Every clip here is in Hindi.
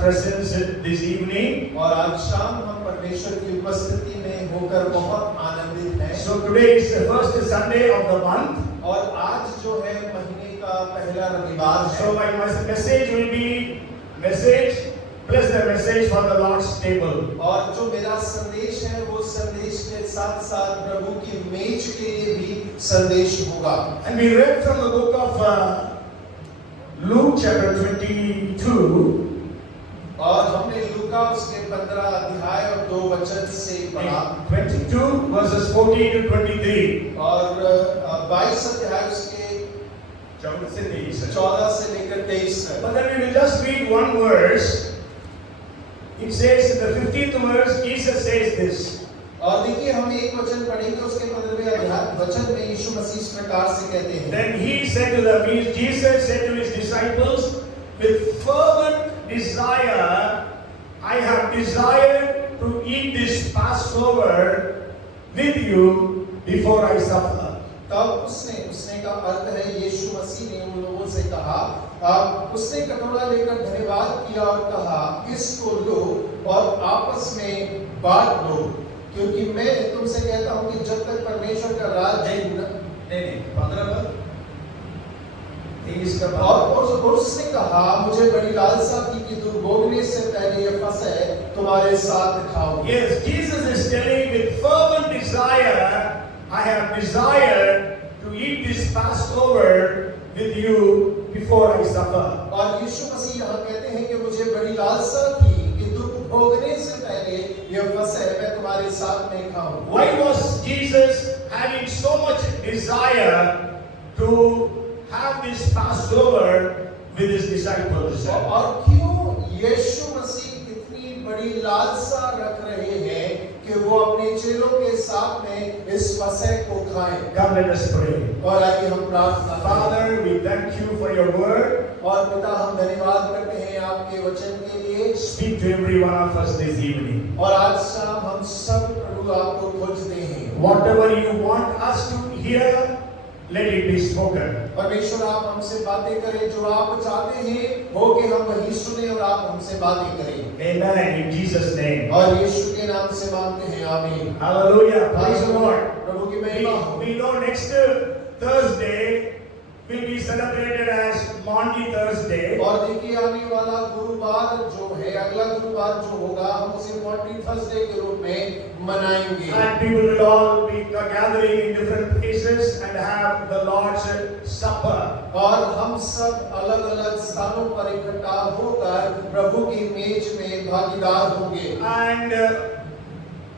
presence this evening. और आज शाम हम परमेश्वर की उपस्थिति में होकर बहुत आनंदित हैं। So today is the first Sunday of the month. और आज जो है महीने का पहला रविवार है। So my message will be message plus the message for the Lord's table. और जो मेरा संदेश है वो संदेश के साथ साथ प्रभु की मेज के लिए भी संदेश होगा। And we read from the book of Luke chapter 22. और हमने लूका उसके 15 अध्याय और 2 वचन से पढ़ा। 22 verses 14 to 23. और 22 अध्याय उसके 14 से लेकर 23 तक। But then we will just read one verse. It says in the 15th verse, Jesus says this. और देखिए हम एक वचन पढ़ेंगे उसके 15वें अध्याय वचन में यीशु मसीह इस प्रकार से कहते हैं। Then he said to them, Jesus said to his disciples, with fervent desire, I have desired to eat this Passover with you before I suffer. तब उसने का अर्थ है यीशु मसीह ने उन लोगों से कहा, उसने कटोरा लेकर धन्यवाद किया और कहा, इसको लो और आपस में बांट लो, क्योंकि मैं तुमसे कहता हूं कि जब तक परमेश्वर का राज्य नहीं 15 और उसने कहा, मुझे बड़ी लालसा थी कि तुम भोगने से पहले ये फसह तुम्हारे साथ खाओ। Yes, Jesus is telling with fervent desire, I have desired to eat this Passover with you before I suffer. और यीशु मसीह यहाँ कहते हैं कि मुझे बड़ी लालसा थी कि तुम भोगने से पहले ये फसह मैं तुम्हारे साथ में खाऊं। Why was Jesus having so much desire to have this Passover with his disciples? और क्यों यीशु मसीह इतनी बड़ी लालसा रख रहे हैं कि वो अपने चेलों के साथ में इस फसह को खाएं? Come, let us pray. और आइए हम प्रार्थना करें। Father, we thank you for your word. और पिता हम धन्यवाद करते हैं आपके वचन के लिए। Speak to every one of us this evening. और आज शाम हम सब प्रभु आपको खोजते हैं। Whatever you want us to hear, let it be spoken. परमेश्वर आप हमसे बातें करें, जो आप चाहते हैं हो कि हम वही सुने और आप हमसे बातें करें। Amen. In Jesus' name. और यीशु के नाम से मांगते हैं, आमीन। Hallelujah. Praise the Lord. प्रभु की महिमा हो। We know next Thursday will be celebrated as Maundy Thursday. और देखिए आने वाला गुरुवार जो है, अगला गुरुवार जो होगा, हम उसे मॉन्टी थर्सडे के रूप में मनाएंगे। And people will all be gathering in different places and have the Lord's Supper. और हम सब अलग-अलग स्थानों पर इकट्ठा होकर प्रभु की मेज में भागीदार होंगे। And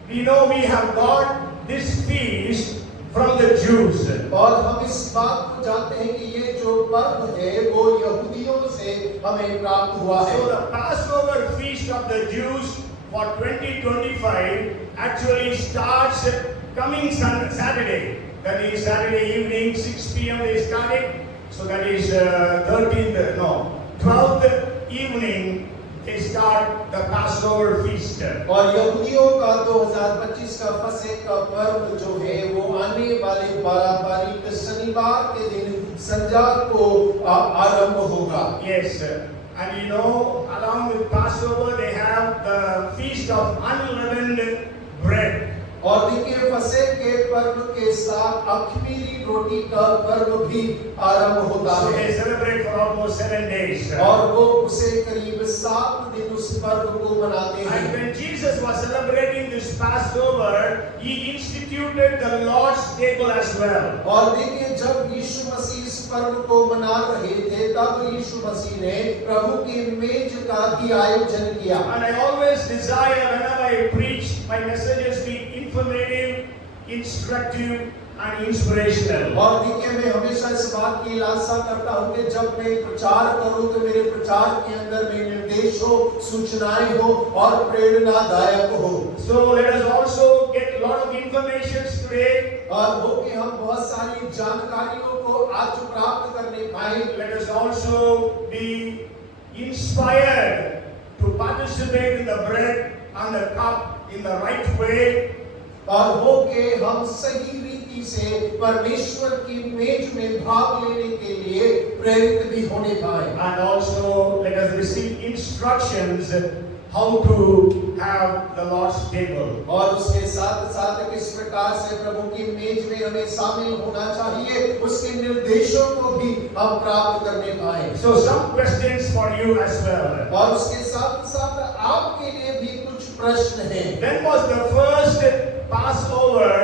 we know we have got this feast from the Jews. और हम इस बात को जानते हैं कि ये जो पर्व है वो यहूदियों से हमें प्राप्त हुआ है। So the Passover feast of the Jews for 2025 actually starts coming Saturday. That is Saturday evening, 6 p.m. they started. So that is 12th evening they start the Passover feast. और यहूदियों का 2025 का फसह का पर्व जो है वो आने वाले 12 तारीख शनिवार के दिन संध्या को आरंभ होगा। Yes, and you know, along with Passover they have the feast of unleavened bread. और देखिए फसह के पर्व के साथ अख़मीरी रोटी का पर्व भी आरंभ होता So है। they celebrate for almost 7 days. और वो उसे करीब 7 दिन उस पर्व को मनाते हैं। And when Jesus was celebrating this Passover, he instituted the Lord's table as well. और देखिए जब यीशु मसीह इस पर्व को मना रहे थे, तब यीशु मसीह ने प्रभु की मेज का भी आयोजन किया। And I always desire whenever I preach, my messages be informative, instructive and inspirational. और देखिए मैं हमेशा इस बात की लालसा करता हूँ कि जब मैं प्रचार करूँ तो मेरे प्रचार के अंदर में निर्देश हो, सूचनाएं हो और प्रेरणादायक हो। So let us also get a lot of information today. और हो कि हम बहुत सारी जानकारियों को आज प्राप्त करने पाएं। Let us also be inspired to participate in the bread and the cup in the right way और हो के हम सही रीति से परमेश्वर की मेज में भाग लेने के लिए प्रेरित भी होने पाए। And also let us receive instructions how to have the Lord's table. और उसके साथ साथ किस प्रकार से प्रभु की मेज में हमें शामिल होना चाहिए, उसके निर्देशों को भी हम प्राप्त करने पाए। So some questions for you as well. और उसके साथ साथ आपके लिए भी कुछ प्रश्न हैं। When was the first Passover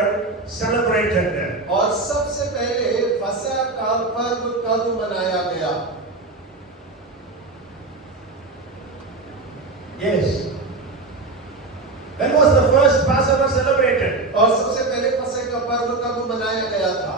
celebrated? और सबसे पहले फसह का पर्व कब मनाया गया? Yes. When was the first Passover celebrated? और सबसे पहले फसह का पर्व कब मनाया गया था?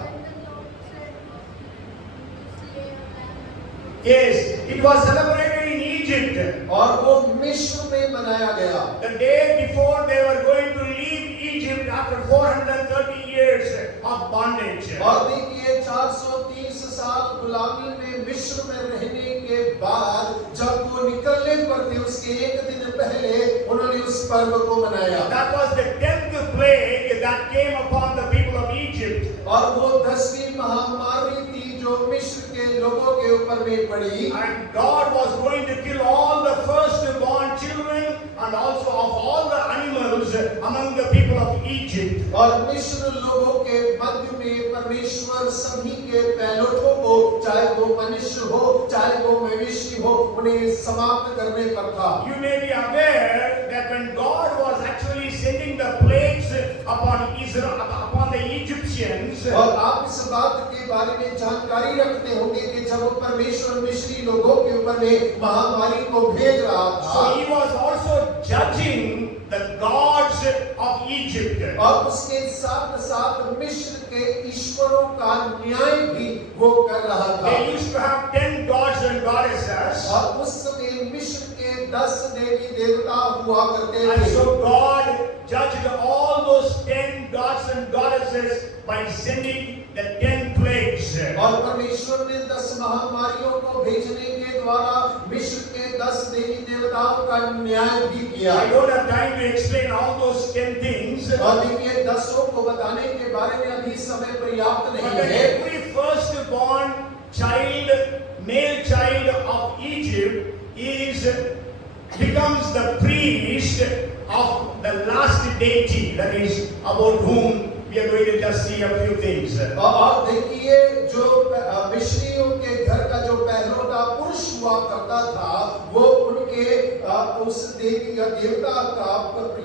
Yes, it was celebrated in Egypt. और वो मिस्र में मनाया गया। The day before they were going to leave Egypt after 430 years of bondage. और देखिए 430 साल गुलामी में मिस्र में रहने के बाद जब वो निकलने पर थे, उसके एक दिन पहले उन्होंने उस पर्व को मनाया। That was the 10th plague that came upon the people of Egypt. और वो 10वीं महामारी थी जो मिस्र के लोगों के ऊपर में पड़ी। And God was going to kill all the firstborn children and also of all the animals among the people of Egypt. और मिस्र लोगों के मध्य में परमेश्वर सभी के पैलोठों को, चाहे वो मनुष्य हो चाहे वो मवेशी हो, उन्हें समाप्त करने पर था। You may be aware that when God was actually sending the plagues upon Israel, upon the Egyptians, और आप इस बात के बारे में जानकारी रखते होंगे कि जब वो परमेश्वर मिस्री लोगों के ऊपर में महामारी को भेज रहा था, so he was also judging the gods of Egypt. और उसके साथ साथ मिस्र के ईश्वरों का न्याय भी वो कर रहा था। They used to have 10 gods and goddesses. और उस समय मिस्र के 10 देवी देवता हुआ करते And थे। so God judged all those 10 gods and goddesses by sending the 10 plagues. और परमेश्वर ने 10 महामारियों को भेजने के द्वारा मिस्र के 10 देवी देवताओं का न्याय भी किया। I don't have time to explain all those 10 things. और देखिए 10 को बताने के बारे में अभी समय पर्याप्त But नहीं when है। every firstborn child, male child of Egypt becomes the priest of the last deity, that is about whom we are going to just see a few things. और देखिए जो मिस्रियों के घर का जो पहलौठा पुरुष हुआ करता था, वो उनके उस देवी या देवता का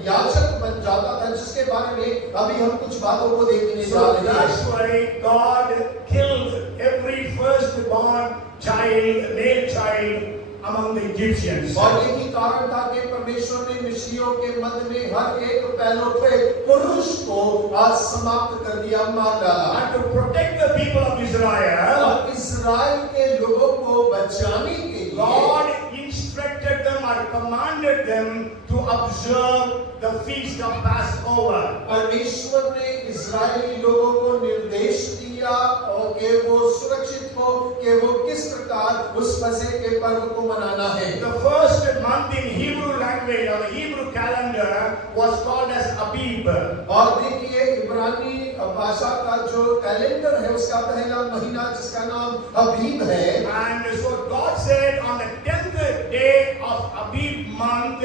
याजक बन जाता था, जिसके बारे में अभी हम कुछ बातों को देखने जा So रहे that's हैं। why God killed every firstborn child, male child among the Egyptians. और यही कारण था कि परमेश्वर ने मिस्रियों के मध्य में हर एक पहलौठे पुरुष को आज समाप्त कर दिया, मार डाला। And to protect the people of Israel, और इस्राएल के लोगों को बचाने के लिए God instructed them or commanded them to observe the feast of Passover. परमेश्वर ने इस्राएली लोगों को निर्देश दिया और कि वो सुरक्षित हो, कि वो किस प्रकार उस फसह के पर्व को मनाना है। The first month in Hebrew language or the Hebrew calendar was called as Abib. और देखिए इब्रानी भाषा का जो कैलेंडर है, उसका पहला महीना जिसका नाम अबीब है। And so God said on the 10th day of Abib month,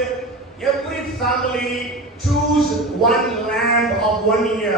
every family choose one lamb of 1 year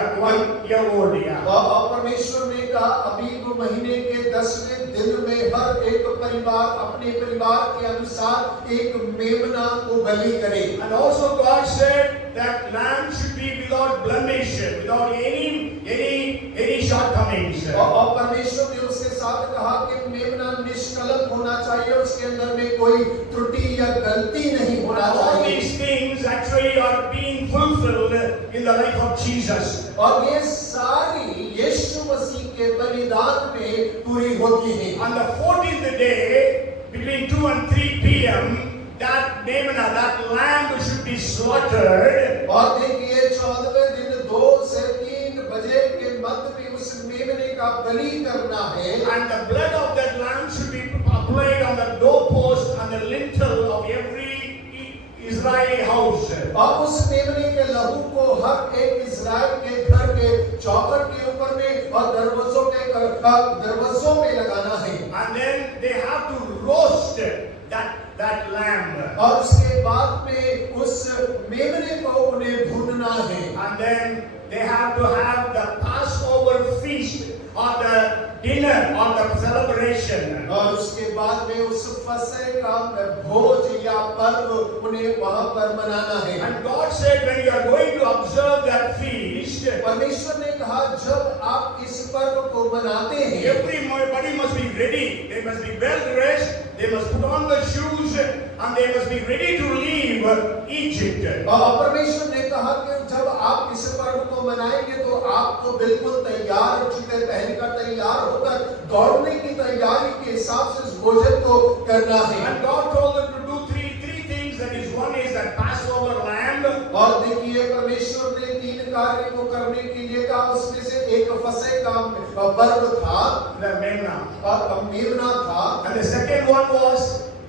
old. और परमेश्वर ने कहा अबीब महीने के 10वें दिन में हर एक परिवार अपने परिवार के अनुसार एक मेमना को बलि करे। And also God said that lamb should be without blemish, without any shortcomings. और परमेश्वर ने उसके साथ कहा कि मेमना निष्कलंक होना चाहिए, उसके अंदर में कोई त्रुटि या गलती नहीं होना All चाहिए। these things actually are being fulfilled in the life of Jesus. और ये सारी यीशु मसीह के बलिदान में पूरी होती है। On the 14th day, between 2 and 3 p.m., that Memona, that lamb should be slaughtered. और देखिए 14वें दिन 2 से 3 बजे के मध्य में उस मेमने का बलि करना है। And the blood of that lamb should be applied on the doorpost and the lintel of every Israeli house. और उस मेमने के लहू को हर एक इज़राइल के घर के चौखट के ऊपर में और दरवाजों में लगाना है। And then they have to roast that lamb. और उसके बाद में उस मेमने को उन्हें भूनना है। And then they have to have the Passover feast or the dinner or the celebration. और उसके बाद में उस फसह का भोज या पर्व उन्हें वहां पर मनाना है। And God said, when you are going to observe that feast, परमेश्वर ने कहा जब आप इस पर्व को मनाते हैं, everybody must be ready. They must be well dressed. They must put on the shoes and they must be ready to leave Egypt. और परमेश्वर ने कहा कि जब आप इस पर्व को मनाएंगे तो आपको बिल्कुल तैयार जूते पहनकर तैयार होकर दौड़ने की तैयारी के हिसाब से इस भोजन को करना है। And God told them to do three things. That is, one is that Passover lamb. और देखिए परमेश्वर ने 3 कार्य को करने के लिए कहा, उसमें से एक फसह का पर्व था, The मेमना, और मेमना था। and the second one was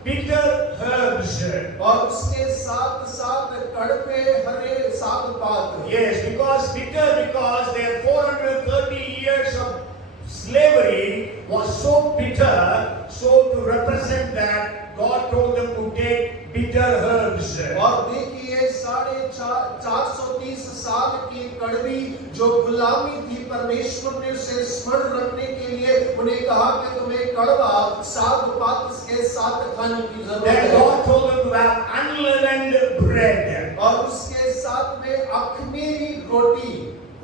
bitter herbs. और उसके साथ साथ कड़वे हरे साग पात। Yes, because their 430 years of slavery was so bitter, so to represent that, God told them to take bitter herbs. और देखिए 430 साल की कड़वी जो गुलामी थी, परमेश्वर ने उसे स्मरण रखने के लिए उन्हें कहा कि तुम्हें कड़वा साग पात के साथ खाने की जरूरत Then है। God told them to have unleavened bread. और उसके साथ में अखमीरी रोटी।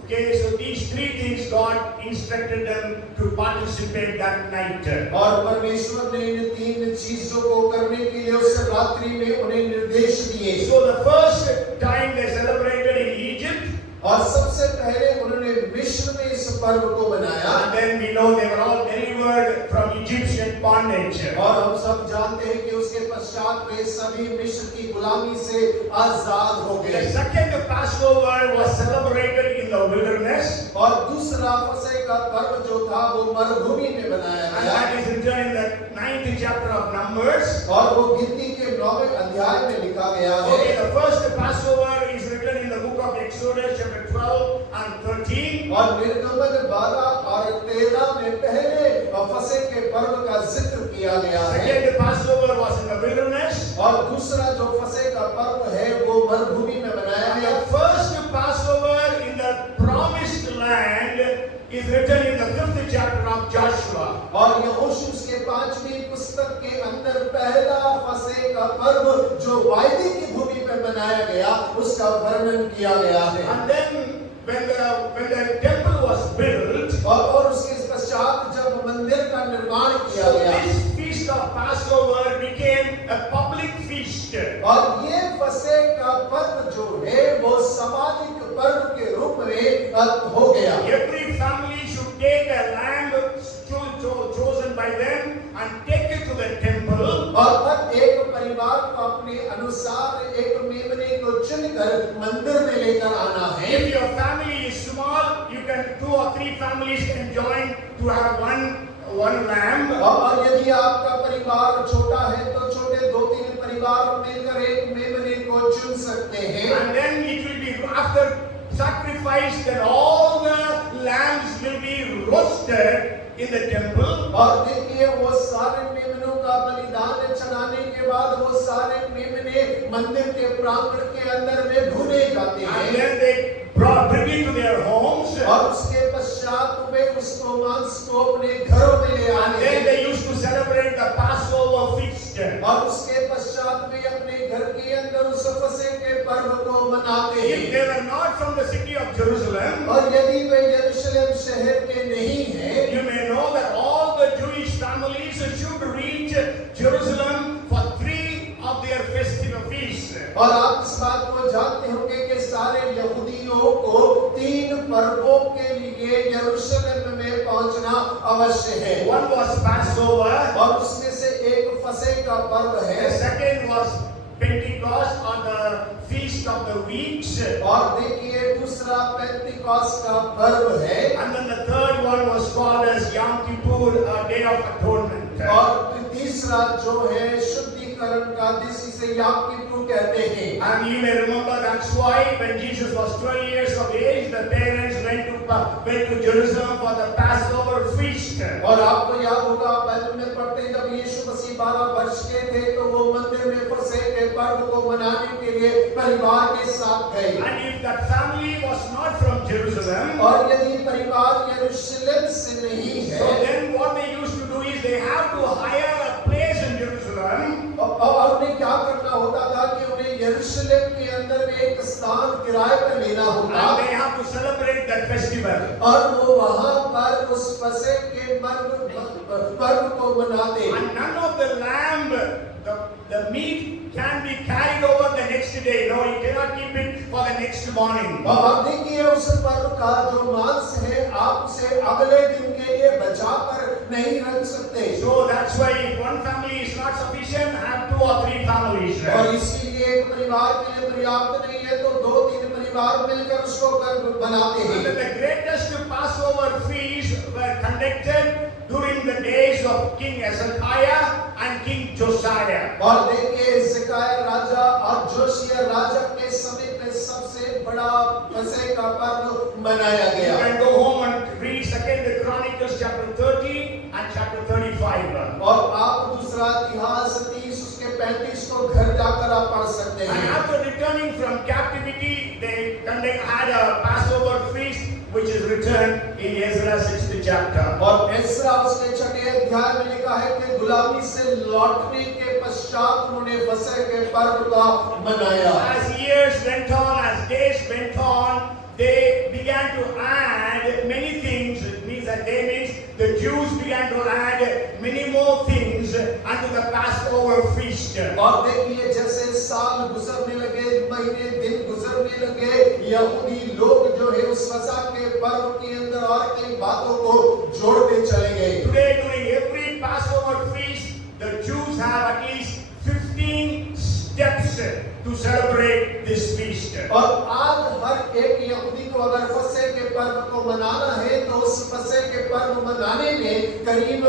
Okay, so these 3 things God instructed them to participate that night. और परमेश्वर ने इन 3 चीजों को करने के लिए उस रात्रि में उन्हें निर्देश दिए। So the first time they celebrated in Egypt, और सबसे पहले उन्होंने मिस्र में इस पर्व को मनाया। and then we know they were all delivered from Egyptian bondage. और हम सब जानते हैं कि उसके पश्चात वे सभी मिस्र की गुलामी से आजाद हो The गए। second Passover was celebrated in the wilderness, और दूसरा फसह का पर्व जो था वो मरुभूमि में मनाया and गया। that is written in the 9th chapter of Numbers. और वो गिनती के 9वें अध्याय में लिखा गया है। Okay, the first Passover is written in the book of Exodus chapter 12 and 13. और निर्गमन 12 और 13 में पहले फसह के पर्व का जिक्र किया गया है। Second Passover was in the wilderness. और दूसरा जो फसह का पर्व है वो मरुभूमि में मनाया And गया। the first Passover in the promised land is written in the 5th chapter of Joshua. और यहोशू के 5वीं पुस्तक के अंदर पहला फसह का पर्व जो वायदे की भूमि पर मनाया गया उसका वर्णन किया गया है। And then when the temple was built, और उसके पश्चात जब मंदिर का निर्माण किया so गया, this feast of Passover became a public feast. और ये फसह का पर्व जो है वो सामाजिक पर्व के रूप में हो गया। Every family should take a lamb chosen by them and take it to the temple. और हर एक परिवार को अपने अनुसार एक मेमने को चुनकर मंदिर में लेकर आना है। If your family is small, you can 2 or 3 families can join to have one lamb. और यदि आपका परिवार छोटा है तो छोटे 2-3 परिवार मिलकर एक मेमने को चुन सकते हैं। And then it will be after sacrifice that all the lambs will be roasted in the temple. और देखिए वो सारे मेमनों का बलिदान चढ़ाने के बाद वो सारे मेमने मंदिर के प्रांगण के अंदर में भुने जाते And हैं। then they bring it to their homes. और उसके पश्चात वे उसको मांस को अपने घरों में ले And आते then हैं। they used to celebrate the Passover feast. और उसके पश्चात वे अपने घर के अंदर उस फसह के पर्व को मनाते If हैं। they were not from the city of Jerusalem, और यदि वे यरूशलेम शहर के नहीं हैं, you may know that all the Jewish families should reach Jerusalem for 3 of their festival feasts. और आप इस बात को जानते होंगे कि सारे यहूदियों को 3 पर्वों के लिए यरूशलेम में पहुंचना अवश्य है। One was Passover, और उसमें से एक फसह का पर्व the है। second was Pentecost or the Feast of the Weeks, और देखिए दूसरा पेंतिकोस्त का पर्व है। and then the third one was called as Yom Kippur, Day of Atonement. और तीसरा जो है शुद्धिकरण शुद्धिकरण का दिन इसे याम किप्पुर कहते हैं। And you may remember that's why when Jesus was 12 years of age, the parents went to Jerusalem for the Passover feast. और आपको याद होगा बाइबल में पढ़ते हैं जब यीशु मसीह 12 वर्ष के थे तो वो मंदिर में फसह के पर्व को मनाने के लिए परिवार के साथ गए। And if that family was not from Jerusalem, और यदि परिवार यरूशलेम से नहीं है, so then what they used to do is they have to hire a place in Jerusalem. और उन्हें क्या करना होता था कि उन्हें यरूशलेम के अंदर में एक स्थान किराए पर लेना होता And they have to celebrate that festival. और वो वहां पर उस फसह के पर्व को मनाते। And none of the lamb, the meat can be carried over the next day. No, you cannot keep it for the next morning. अब देखिए उस पर्व का जो मांस है आप उसे अगले दिन के लिए बचा कर नहीं रख सकते। So that's why if one family is not sufficient, have 2 or 3 families. और इसीलिए एक परिवार के लिए पर्याप्त नहीं है तो 2-3 परिवार मिलकर उसको बनाते हैं। And the greatest Passover feast were conducted during the days of King Hezekiah and King Josiah. और देखिए हिजकिय्याह राजा और जोशिया राजा के समय में सबसे बड़ा फसह का पर्व मनाया You गया। can go home and read 2 Chronicles chapter 30 and chapter 35. और आप दूसरा इतिहास 30 उसके 35 को घर जाकर आप पढ़ सकते And हैं। after returning from captivity, they had a Passover feast which is written in Ezra 6th chapter. और एस्रा उसके 6वें अध्याय में लिखा है कि गुलामी से लौटने के पश्चात उन्होंने फसह के पर्व का मनाया। As years went on, as days went on, they began to add many things. It means that the Jews began to add many more things unto the Passover feast. और देखिए जैसे साल गुजरने लगे, महीने दिन गुजरने लगे, यहूदी लोग जो है उस फसह के पर्व के अंदर और कई बातों को जोड़ते चले गए। Today, during every Passover feast, the Jews have at least 15 steps to celebrate this feast. और आज हर एक यहूदी को अगर फसह के पर्व को मनाना है तो उस फसह के पर्व मनाने में करीब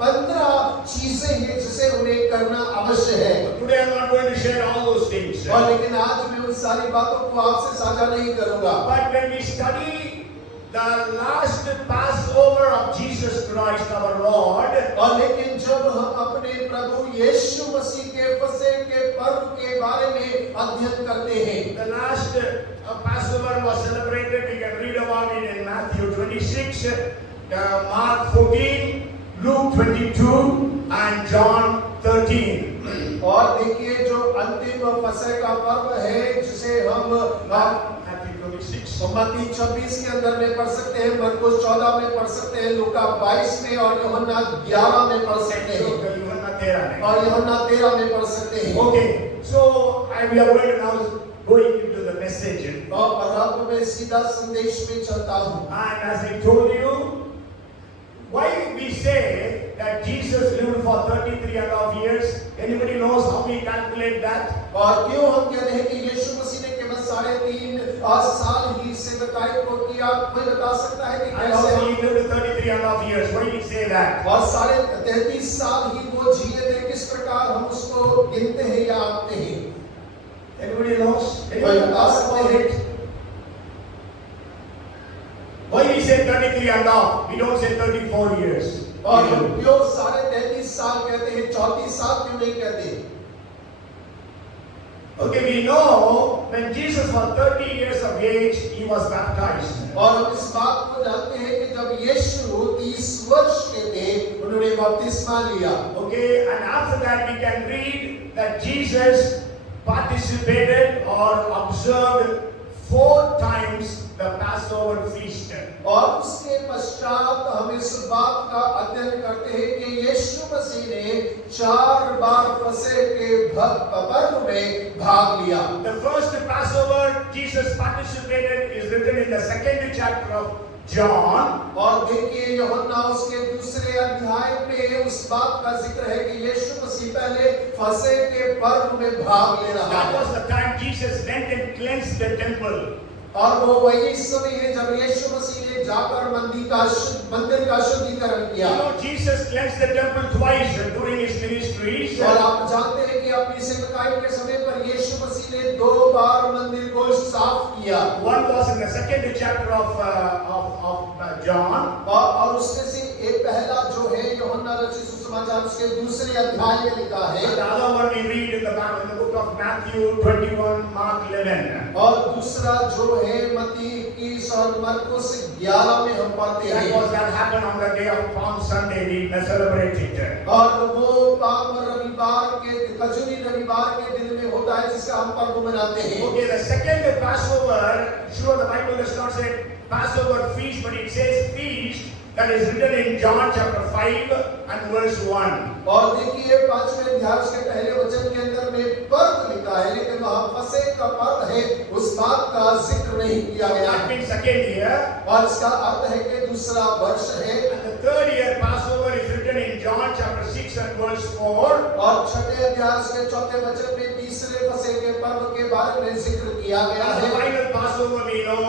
15 चीजें हैं जिसे उन्हें करना अवश्य है। Today I'm not going to share all those things. और लेकिन आज मैं उन सारी बातों को आपसे साझा नहीं करूंगा। But when we study the last Passover of Jesus Christ our Lord, और लेकिन जब हम अपने प्रभु यीशु मसीह के फसह के पर्व के बारे में अध्ययन करते हैं, the last Passover was celebrated. We can read about it in Matthew 26, Mark 14, Luke 22, and John 13. और देखिए जो अंतिम फसह का पर्व है जिसे हम Matthew 26. मत्ती 26 के अंदर में पढ़ सकते हैं, मरकुस 14 में पढ़ सकते हैं, लूका 22 में और यूहन्ना 11 में पढ़ सकते हैं और यूहन्ना 13 में पढ़ सकते हैं। Okay, so we are going to now going into the message. और अब मैं सीधा संदेश में चलता हूँ। And as I told you, why we say that Jesus lived for 33.5 years? Anybody knows how we calculate that? और क्यों हम कहते हैं कि यीशु मसीह ने केवल 3.5 साल ही सेवकाई को किया? कोई बता सकता है कि And also कैसे? he lived 33.5 years. Why we say that? और 33.5 साल ही वो जिए थे, किस प्रकार हम उसको गिनते हैं या आंकते हैं? Anybody knows? कोई Anybody बता knows सकते about हैं? it? Why we say 33.5? We don't say 34 years. और क्यों 33.5 साल कहते हैं, 34 साल क्यों नहीं कहते? Okay, we know when Jesus was 30 years of age, he was baptized. और हम इस बात को जानते हैं कि जब यीशु 30 वर्ष के थे, उन्होंने बपतिस्मा लिया। Okay, and after that we can read that Jesus participated or observed 4 times the Passover feast. और उसके पश्चात हम इस बात का अध्ययन करते हैं कि यीशु मसीह ने 4 बार फसह के पर्व में भाग लिया। The first Passover Jesus participated is written in the 2nd chapter of John. और देखिए यूहन्ना उसके 2 अध्याय में उस बात का जिक्र है कि यीशु मसीह पहले फसह के पर्व में भाग ले रहा That है। was the time Jesus went and cleansed the temple. और वो वही समय है जब यीशु मसीह ने जाकर मंदिर का शुद्धिकरण किया। You know, Jesus cleansed the temple twice during his ministries. और आप जानते हैं कि अपनी सेवकाई के समय पर यीशु मसीह ने 2 बार मंदिर को साफ किया। One was in the second chapter of John. और उसमें से एक पहला जो है यूहन्ना रचित सुसमाचार उसके दूसरे अध्याय में लिखा है। The other one we read in the book of Matthew 21, Mark 11. और दूसरा जो है मत्ती 21 और मरकुस 11 में हम पढ़ते हैं। That happened on the day of Palm Sunday. We celebrate it. और वो पाप रविवार के खजूरी रविवार के दिन में होता है जिसका हम पर्व मनाते हैं। Okay, the second Passover, sure the Bible does not say Passover feast, but it says feast. That is written in John chapter 5 and verse 1. और देखिए 5वें अध्याय के पहले वचन के अंदर में पर्व लिखा है, लेकिन वहाँ फसह का पर्व है उस बात का जिक्र नहीं किया गया। That means second year. और इसका अर्थ है कि दूसरा वर्ष है। And the third year Passover is written in John chapter 6 and verse 4. और छठे अध्याय के चौथे वचन में तीसरे फसह के पर्व के बारे में जिक्र किया गया And है। the final Passover we know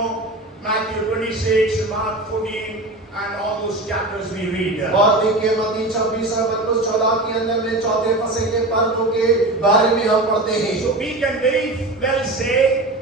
Matthew 26, Mark 14. And all those chapters we read. और देखिए मत्ती 26 और मरकुस 14 के अंदर में चौथे फसह के पर्व के बारे में हम पढ़ते हैं। So we can very well say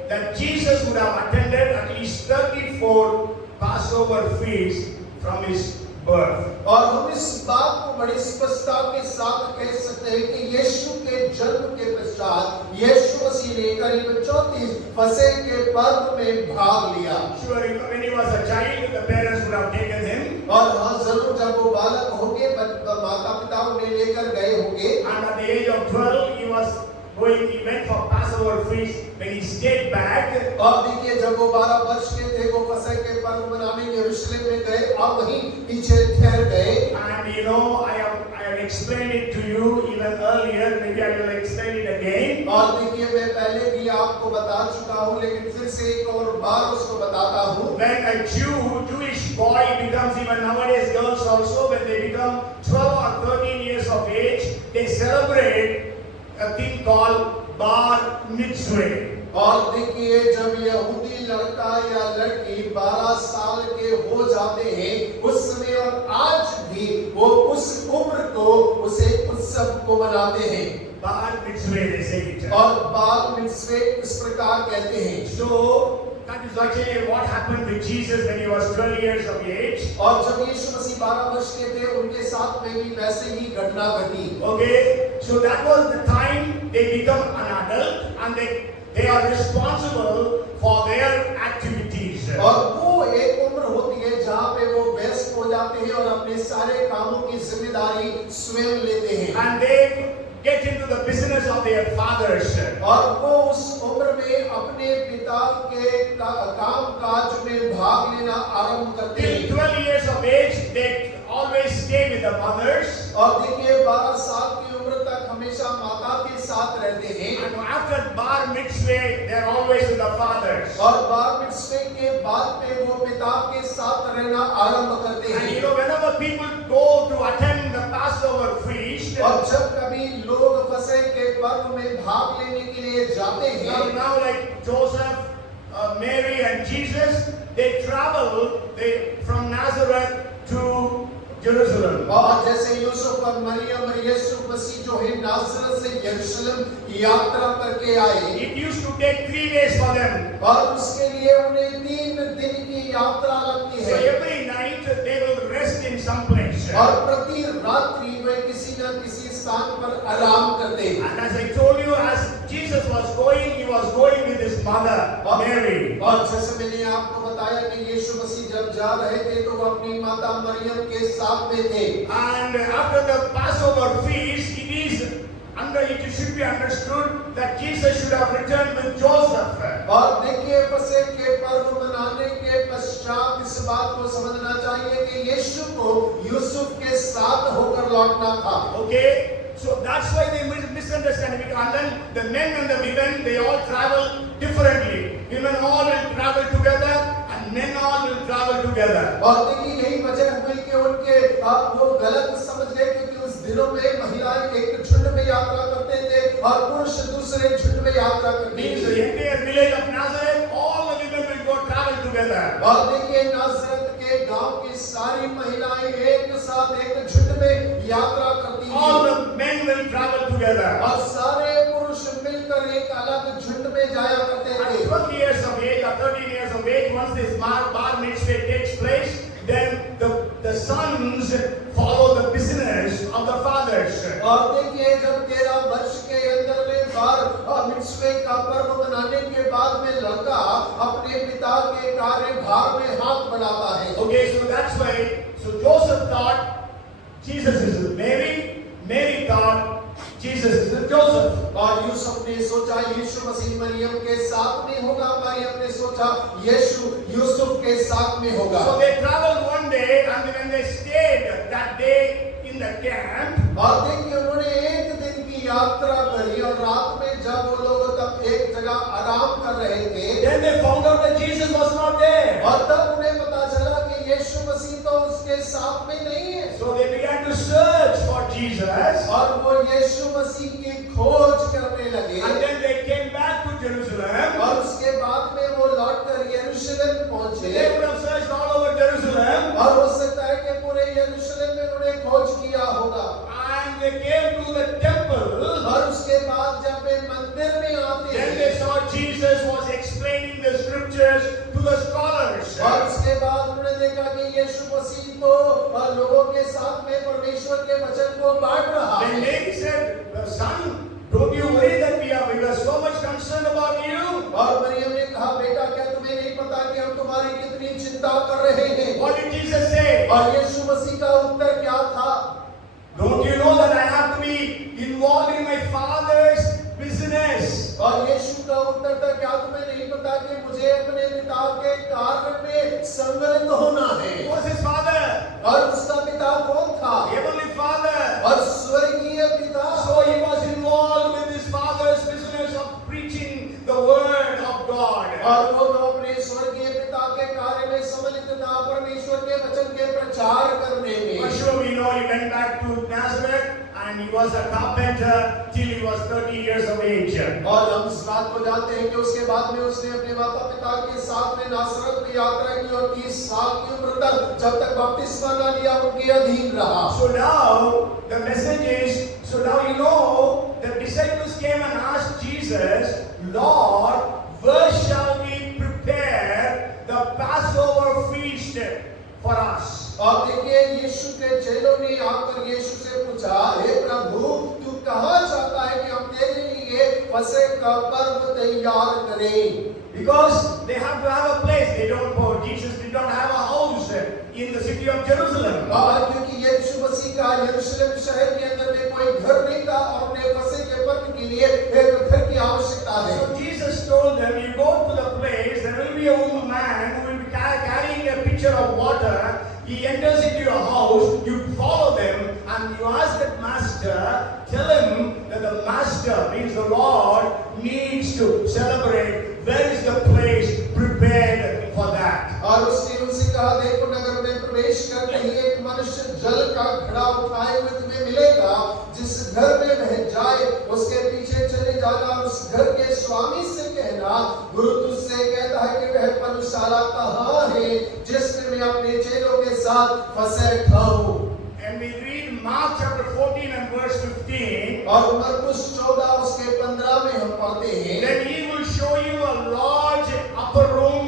that Jesus would have attended at least 34 Passover feasts from his birth. और हम इस बात को बड़ी स्पष्टता के साथ कह सकते हैं कि यीशु के जन्म के पश्चात यीशु मसीह ने करीब 34 फसह के पर्व में भाग लिया। Sure, when he was a child, the parents would have taken him. और हाँ जरूर जब वो बालक होंगे माता पिता उन्हें लेकर गए होंगे। And at the age of 12, he went for Passover feast. When he stayed back, और देखिए जब वो 12 वर्ष के थे वो फसह के पर्व मनाने यरूशलेम में गए और वहीं पीछे ठहर गए। and you know I have explained it to you even earlier. Maybe I will explain it again. और देखिए मैं पहले भी आपको बता चुका हूँ लेकिन फिर से एक और बार उसको बताता हूँ। When a Jewish boy becomes, even nowadays girls also, when they become 12 or 13 years of age, they celebrate a thing called Bar Mitzvah. और देखिए जब यहूदी लड़का या लड़की 12 साल के हो जाते हैं उस समय और आज भी वो उस उम्र को उसे उत्सव को मनाते हैं। Bar Mitzvah they say it. और बाल मिtzvah इस प्रकार कहते हैं। So that is actually what happened with Jesus when he was 12 years of age. और जब यीशु मसीह 12 वर्ष के थे उनके साथ में भी वैसे ही घटना घटी। Okay, so that was the time they become an adult and they are responsible for their activities. और वो एक उम्र होती है जहाँ पे वो व्यस्त हो जाते हैं और अपने सारे कामों की जिम्मेदारी स्वयं लेते हैं। And they get into the business of their fathers. और वो उस उम्र में अपने पिता के काम काज में भाग लेना आरंभ करते Till हैं। 12 years of age, they always stay with the mothers. और देखिए 12 साल की उम्र तक हमेशा माता के साथ रहते हैं। And after Bar Mitzvah, they are always with the fathers. और बार मिtzvah के बाद में वो पिता के साथ रहना आरंभ करते And you हैं। know, whenever people go to attend the Passover feast, और जब कभी लोग फसह के पर्व में भाग लेने के लिए जाते हैं, now like Joseph, Mary and Jesus, they travel from Nazareth to Jerusalem. और जैसे यूसुफ और मरियम और यीशु मसीह जो है नाज़रेत से यरूशलेम यात्रा करके आए। It used to take 3 days for them. और उसके लिए उन्हें 3 दिन की यात्रा लगती So है। every night they will rest in some place. और प्रति रात्रि वे किसी न किसी स्थान पर आराम करते हैं। And as I told you, as Jesus was going, he was going with his mother, Mary. और जैसे मैंने आपको बताया कि यीशु मसीह जब जा रहे थे तो वो अपनी माता मरियम के साथ में थे। And after the Passover feast, it should be understood that Jesus should have returned with Joseph. और देखिए फसह के पर्व मनाने के पश्चात इस बात को समझना चाहिए कि यीशु को यूसुफ के साथ होकर लौटना था। Okay, so that's why they misunderstand it. And then the men and the women, they all travel differently. Women all will travel together, and men all will travel together. और देखिए यही वजह हुई कि उनके वो गलत समझ गए क्योंकि उस दिनों में महिलाएं एक झुंड में यात्रा करते थे और पुरुष दूसरे झुंड में यात्रा करते Means थे। the entire village of Nazareth, all the women will go together. और देखिए नासरत के गांव की सारी महिलाएं एक साथ एक झुंड में यात्रा करती All थी the men will travel together. और सारे पुरुष मिलकर एक अलग झुंड में जाया करते At थे 12 years of age or 13 years of age, once this bar mitzvah takes place, then the sons follow the business of the fathers. और देखिए जब 13 वर्ष के अंदर में बार मिtzवे का पर्व मनाने के बाद में लड़का अपने पिता के कार्यभार में हाथ बढ़ाता है Okay, so that's why, so Joseph thought Jesus is Mary, Mary thought Jesus is Joseph. और यूसुफ ने सोचा यीशु मसीह मरियम के साथ में होगा मरियम ने सोचा यीशु यूसुफ के साथ में होगा So they traveled one day, and when they stayed that day in the camp, और देखिए उन्होंने एक दिन की यात्रा करी और रात में जब वो लोग तब एक जगह आराम कर रहे थे then they found out that Jesus was not there. और तब उन्हें पता चला कि यीशु मसीह तो उसके साथ में नहीं है So they began to search for Jesus, और वो यीशु मसीह की खोज करने लगे and then they came back to Jerusalem. और उसके बाद में वो लौटकर यरूशलेम पहुंचे They would have searched all over Jerusalem, और हो सकता है कि पूरे यरूशलेम में उन्होंने खोज किया होगा and they came to the temple. और उसके बाद जब वे मंदिर में आते Then हैं they saw Jesus was explaining the scriptures to the scholars. और उसके बाद उन्होंने देखा कि यीशु मसीह तो लोगों के साथ में परमेश्वर के वचन को बांट रहा Then है Mary said, "Son, don't you worry that we are so much concerned about you. और मरियम ने कहा बेटा क्या तुम्हें नहीं पता कि हम तुम्हारी कितनी चिंता कर रहे हैं What did Jesus say? और यीशु मसीह का उत्तर क्या था Don't you know that I have to be involved in my Father's business?" और यीशु का उत्तर था क्या तुम्हें नहीं पता कि मुझे अपने पिता के कार्य में संलग्न होना है Who was his father? और उसका पिता कौन था Heavenly Father. और स्वर्गीय पिता So he was involved with his Father's business of preaching the word of God. और वो तो अपने स्वर्गीय पिता के कार्य में सम्मिलित था परमेश्वर के वचन के प्रचार करने For में sure we know he went back to Nazareth and he was a carpenter till he was 30 years of age. और हम इस बात को जानते हैं कि उसके बाद में उसने अपने माता पिता के साथ में नासरत में यात्रा की और 30 साल की उम्र तक जब तक बपतिस्मा न लिया उनके अधीन रहा So now the message is, so now you know the disciples came and asked Jesus, Lord, where shall we prepare the Passover feast for us? और देखिए यीशु के चेलों ने आकर यीशु से पूछा हे प्रभु तू कहाँ चाहता है कि हम तेरे लिए फसह का पर्व तैयार करें Because they have to have a place. They don't know. Jesus did not have a house in the city of Jerusalem. और क्योंकि यीशु मसीह का यरूशलेम शहर के अंदर में कोई घर नहीं था और उन्हें फसह के पर्व के लिए एक घर की आवश्यकता है So Jesus told them, you go to the place, there will be a man who will be carrying a pitcher of water. He enters into your house, you follow them, and you ask that master, tell him that the master, means the Lord, needs to celebrate. Where is the place prepared for that? और उसने उनसे कहा देखो नगर में प्रवेश करते ही एक मनुष्य जल का घड़ा उठाए हुए तुम्हें मिलेगा जिस घर में वह जाए उसके पीछे चले जाना और उस घर के स्वामी से कहना गुरु तुझसे कहता है कि वह पशुशाला कहाँ है जिसमें मैं अपने चेलों के साथ फसह खाऊं And we read Mark chapter 14 and verse 15. और मरकुस 14 उसके 15 में हम पढ़ते हैं Then he will show you a large upper room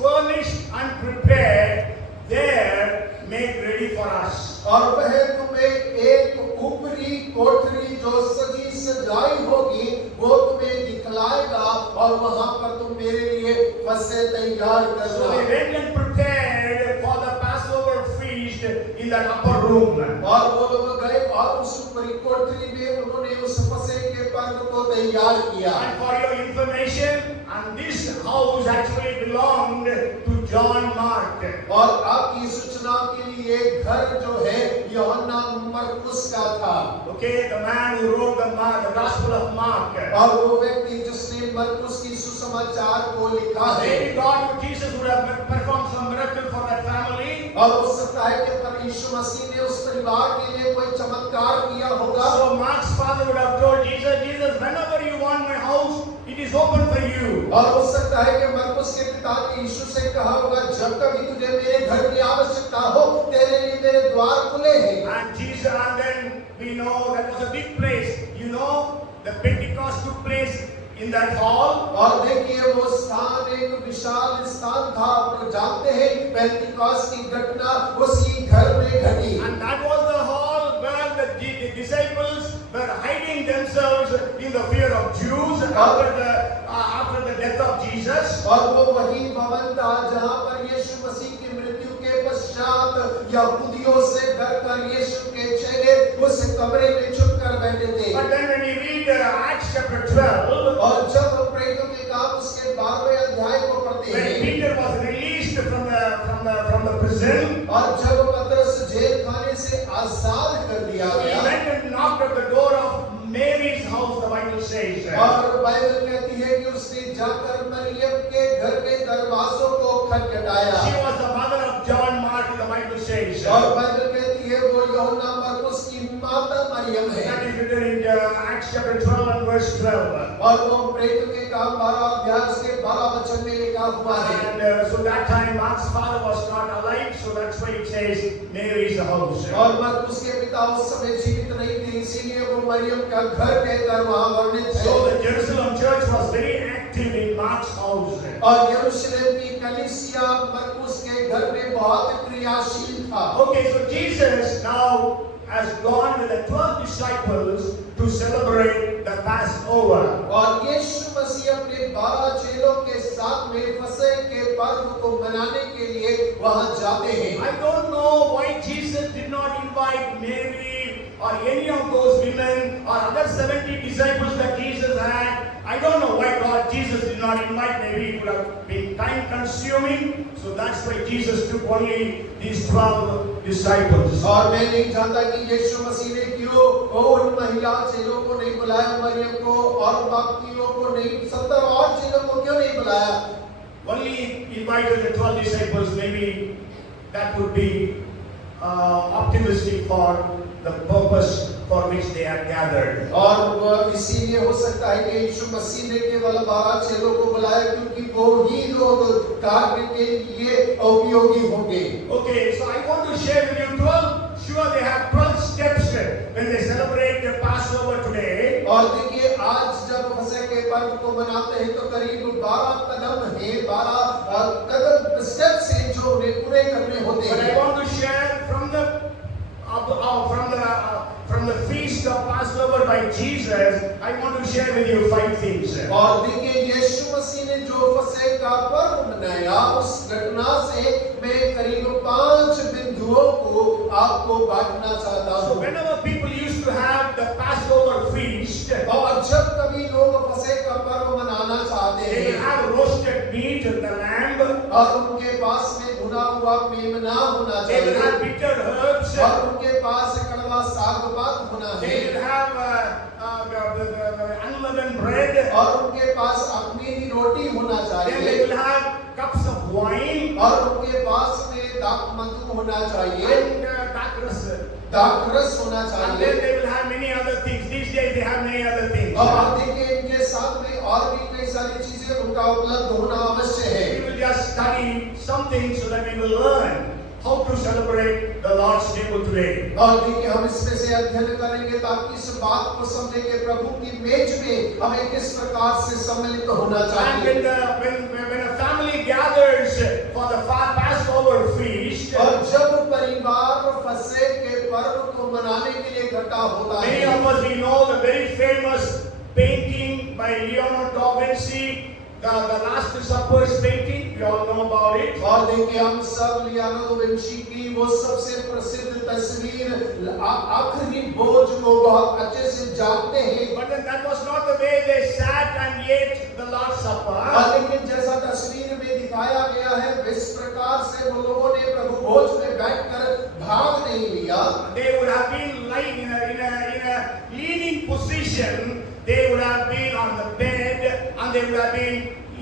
furnished and prepared. There, make ready for us. और वह तुम्हें एक ऊपरी कोठरी जो सजी सजाई होगी वो तुम्हें दिखलाएगा और वहां पर तुम मेरे लिए फसह तैयार So they करना went and prepared for the Passover feast in that upper room. और वो लोग गए और उस ऊपरी कोठरी में उन्होंने उस फसह के पर्व को तैयार किया And for your information, and this house actually belonged to John Mark. और आपकी सूचना के लिए घर जो है यूहन्ना मरकुस का था Okay, the man who wrote the Gospel of Mark. और वो व्यक्ति जिसने मरकुस की सुसमाचार को लिखा है Maybe God, Jesus would have performed some miracle for that family. और हो सकता है कि परमेश्वर मसीह ने उस परिवार के लिए कोई चमत्कार किया होगा So Mark's father would have told Jesus, Jesus, whenever you want my house, it is open for you. और हो सकता है कि मरकुस के पिता ने यीशु से कहा होगा, जब कभी तुझे मेरे घर की आवश्यकता हो, तेरे लिए मेरे द्वार खुले हैं। And Jesus, and then we know that was a big place. You know, the Pentecost took place in that hall. और देखिए वो स्थान एक विशाल स्थान था, आप जानते हैं पेंटिकॉस्ट की घटना उसी घर में घटी। And that was the hall where the disciples were hiding themselves in the fear of Jews after the death of Jesus. और वो वही भवन था जहाँ पर यीशु मसीह की मृत्यु के पश्चात यहूदियों से डरकर यीशु के चेले उस कमरे में छुप कर बैठे थे। But then when you read Acts chapter 12, और जब हम प्रेरितों के काम उसके 12वें अध्याय को पढ़ते when हैं, Peter was released from the prison, और जब पतरस जेल खाने से आजाद कर दिया he गया, went and knocked at the door of Mary's house, the Bible says. और बाइबल कहती है कि उसने जाकर मरियम के घर के दरवाजों को खटखटाया। She was the mother of John Mark, the Bible says. और बाइबल कहती है वो यूहन्ना मरकुस की माता मरियम है। That is written in Acts chapter 12 and verse 12. और वो प्रेरितों के काम 12 अध्याय के 12 वचन में लिखा हुआ है। And so that time Mark's father was not alive, so that's why it says Mary's house. और मरकुस के पिता उस समय जीवित नहीं थे, इसीलिए वो मरियम का घर कहकर वहाँ वर्णित है। So the Jerusalem church was very active in Mark's house. और यरूशलेम की कलीसिया मरकुस के घर में बहुत क्रियाशील था। Okay, so Jesus now has gone with the 12 disciples to celebrate the Passover. और यीशु मसीह अपने 12 चेलों के साथ में फसह के पर्व को मनाने के लिए वहां जाते हैं। I don't know why Jesus did not invite Mary or any of those women or other 70 disciples that Jesus had. I don't know why Jesus did not invite. Maybe it would have been time consuming. So that's why Jesus took only these 12 disciples. और मैं नहीं जानता कि यीशु मसीह ने क्यों उन महिला चेलों को नहीं बुलाया, मरियम को और बाकियों को नहीं, 70 और चेलों को क्यों नहीं बुलाया? Only invited the 12 disciples. Maybe that would be optimistic for the purpose for which they are gathered. और इसीलिए हो सकता है कि यीशु मसीह ने केवल 12 चेलों को बुलाया क्योंकि वो ही लोग कार्य के लिए उपयोगी होंगे। Okay, so I want to share with you 12. Sure, they have 12 steps when they celebrate the Passover today. और देखिए आज जब फसह के पर्व को मनाते हैं तो करीब 12 कदम हैं, 12 कदम स्टेप्स हैं जो उन्हें पूरे करने होते But I हैं। want to share from the feast of Passover by Jesus. I want to share with you 5 things. और देखिए यीशु मसीह ने जो फसह का पर्व मनाया उस घटना से मैं करीब 5 बिंदुओं को आपको बांटना चाहता So हूँ। whenever people used to have the Passover feast, और जब कभी लोग फसह का पर्व मनाना चाहते they will हैं have roasted meat, the lamb. और उनके पास में भुना हुआ मेमना होना They will have चाहिए bitter herbs. और उनके पास कड़वा साग पात होना है They will have the unleavened bread. और उनके पास अख़मीरी रोटी होना Then they चाहिए will have cups of wine और उनके पास में दाखमधु होना चाहिए, and dakrus. दाखरस होना And चाहिए। then they will have many other things. These days they have many other things. और देखिए इनके साथ में और भी कई सारी चीजें उनका उपलब्ध होना अवश्य है। We will just study something so that we will learn how to celebrate the Lord's table today. और देखिए हम इसमें से अध्ययन करेंगे ताकि इस बात को समझें कि प्रभु की मेज में हमें किस प्रकार से सम्मिलित होना And चाहिए। when a family gathers for the Passover feast, और जब परिवार फसह के पर्व को मनाने के लिए इकट्ठा होता many है, of us we know the very famous painting by Leonardo da Vinci, the Last Supper's painting. We all know about it. और देखिए हम सब लियोनार्डो विंची की वो सबसे प्रसिद्ध तस्वीर आखिरी भोज को बहुत अच्छे से जानते हैं। But then that was not the way they sat and ate the Lord's Supper. लेकिन जैसा तस्वीर में दिखाया गया है इस प्रकार से वो लोगों ने प्रभु भोज में बैठकर भाग नहीं लिया। They would have been lying in a leaning position. They would have been on the bed and they would have been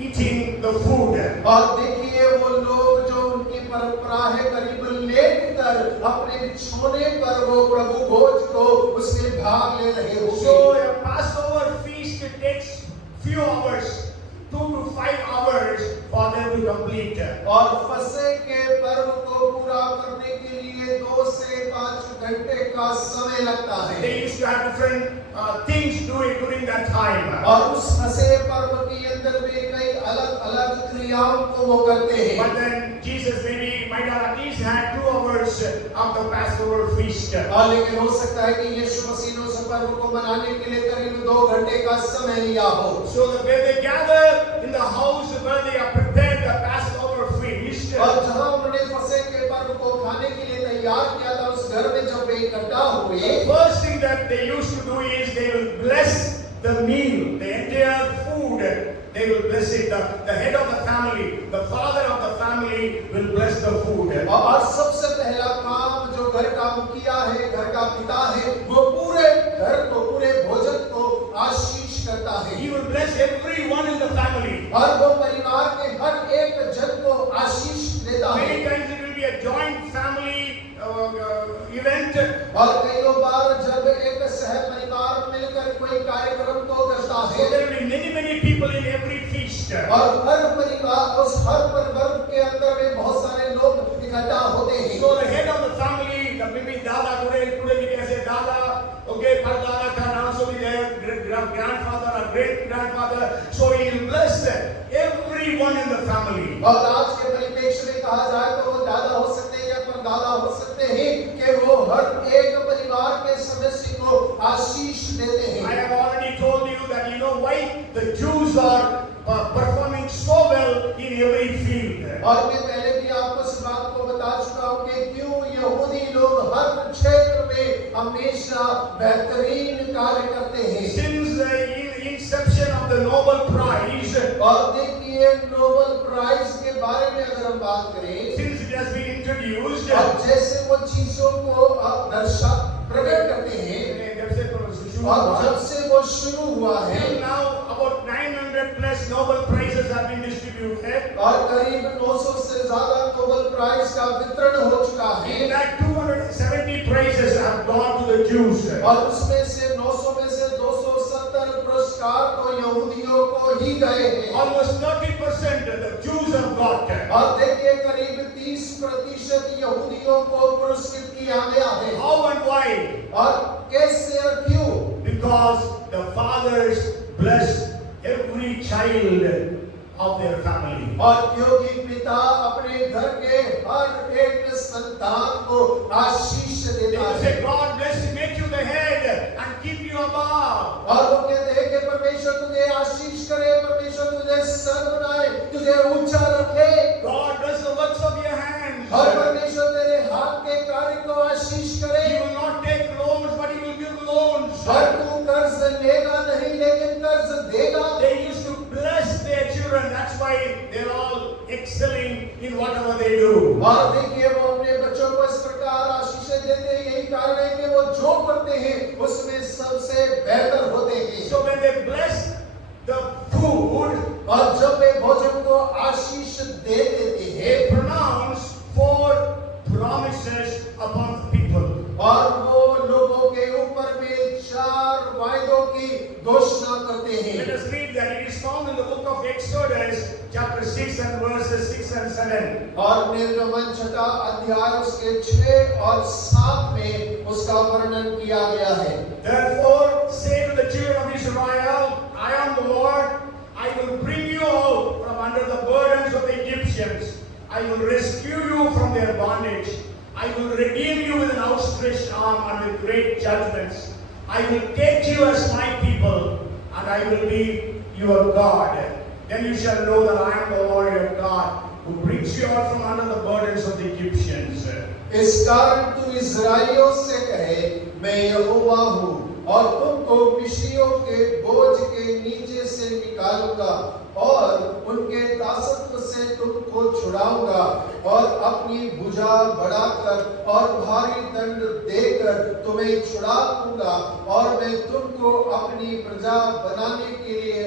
eating the food. और देखिए वो लोग जो उनकी परंपरा है करीब लेट कर अपने बिछौने पर वो प्रभु भोज को उसमें भाग ले रहे होंगे। So a Passover feast takes few hours. it. और फसह के पर्व को पूरा करने के लिए 2 से 5 घंटे का समय लगता है। They used to have different things during that time. और उस फसह पर्व के अंदर में कई अलग-अलग क्रियाओं को वो करते हैं। But then Jesus maybe might have at least had 2 hours of the Passover feast. और लेकिन हो सकता है कि यीशु मसीह ने उस पर्व को मनाने के लिए करीब 2 घंटे का समय लिया हो। So that when they gather in the house where they have prepared the Passover feast, और जहाँ उन्होंने फसह के पर्व को खाने के लिए तैयार किया था, उस घर में जब वे इकट्ठा हुए, the first thing that they used to do is they will bless the meal, the entire food. They will bless it. The head of the family, the father of the family will bless the food. और सबसे पहला काम जो घर का मुखिया है, घर का पिता है, वो पूरे घर को, पूरे भोजन को आशीष करता है। He will bless everyone in the family. और वो परिवार के हर एक जन को आशीष देता है। Many times it will be a joint family event. और कई बार जब एक सह परिवार मिलकर कोई कार्यक्रम को करता So है, there will be many people in every feast. और हर परिवार उस हर पर्व के अंदर में बहुत सारे लोग इकट्ठा होते हैं। So the head of the family, the maybe Dada today we can say Dada, okay, Pardada can also be there, grandfather or great grandfather. So he will bless everyone in the family. और आज के परिप्रेक्ष्य में कहा जाए तो वो दादा हो सकते हैं या परदादा हो सकते हैं कि वो हर एक परिवार के सदस्य को आशीष देते हैं। I have already told you that you know why the Jews are performing so well in every field. और मैं पहले भी आपको इस बात को बता चुका हूँ कि क्यों यहूदी लोग हर क्षेत्र में हमेशा बेहतरीन कार्य करते हैं। Since the inception of the Nobel Prize, और देखिए नोबेल प्राइज के बारे में अगर हम बात करें, since it has been introduced, और जैसे वो चीजों को प्रकट करते हैं, और जब से वो शुरू हुआ है, till now about 900 plus Nobel Prizes have been distributed. और करीब 900 से ज्यादा नोबेल प्राइज का वितरण हो चुका है। In fact, 270 prizes have gone to the Jews. और उसमें से 900 में से 270 पुरस्कार तो यहूदियों को ही गए हैं। Almost 30% the Jews have got. और देखिए करीब 30% यहूदियों को पुरस्कृत किया गया है। How and why? और कैसे और क्यों? Because the fathers bless every child of their family. और क्योंकि पिता अपने घर के हर एक संतान को आशीष They देता will है। say, God bless you, make you the head and keep you above. और वो कहते हैं कि परमेश्वर तुझे आशीष करे, परमेश्वर तुझे सर बनाए, तुझे ऊंचा रखे। God bless the works of your hands. और परमेश्वर तेरे हाथ के कार्य को आशीष करे। He will not take loans, but he will give loans. और तू कर्ज लेगा नहीं, लेकिन कर्ज देगा। They used to bless their children. That's why they're all excelling in whatever they do. और देखिए वो अपने बच्चों को इस प्रकार आशीषें देते हैं, यही कारण है कि वो जो करते हैं उसमें सबसे बेहतर होते हैं। So when they bless the food, और जब वे भोजन को आशीष दे देते हैं, they pronounce 4 promises upon the people. और वो लोगों के ऊपर में 4 वायदों की घोषणा करते हैं। Let us read that. It is found in the book of Exodus, chapter 6 and verses 6 and 7. और निर्गमन 6 अध्याय उसके 6 और 7 में उसका वर्णन किया गया है। Therefore, say to the children of Israel, I am the Lord. I will bring you out from under the burdens of the Egyptians. I will rescue you from their bondage. I will redeem you with an outstretched arm and with great judgments. I will take you as my people, and I will be your God. Then you shall know that I am the Lord your God, who brings you out from under the burdens of the Egyptians. इस कारण तू इस्राएलियों से कहे, मैं यहोवा हूँ, और तुमको मिस्रियों के बोझ के नीचे से निकालूंगा और उनके दासत्व से तुमको छुड़ाऊंगा और अपनी भुजा बढ़ाकर और भारी दंड देकर तुम्हें छुड़ा दूंगा और मैं तुमको अपनी प्रजा बनाने के लिए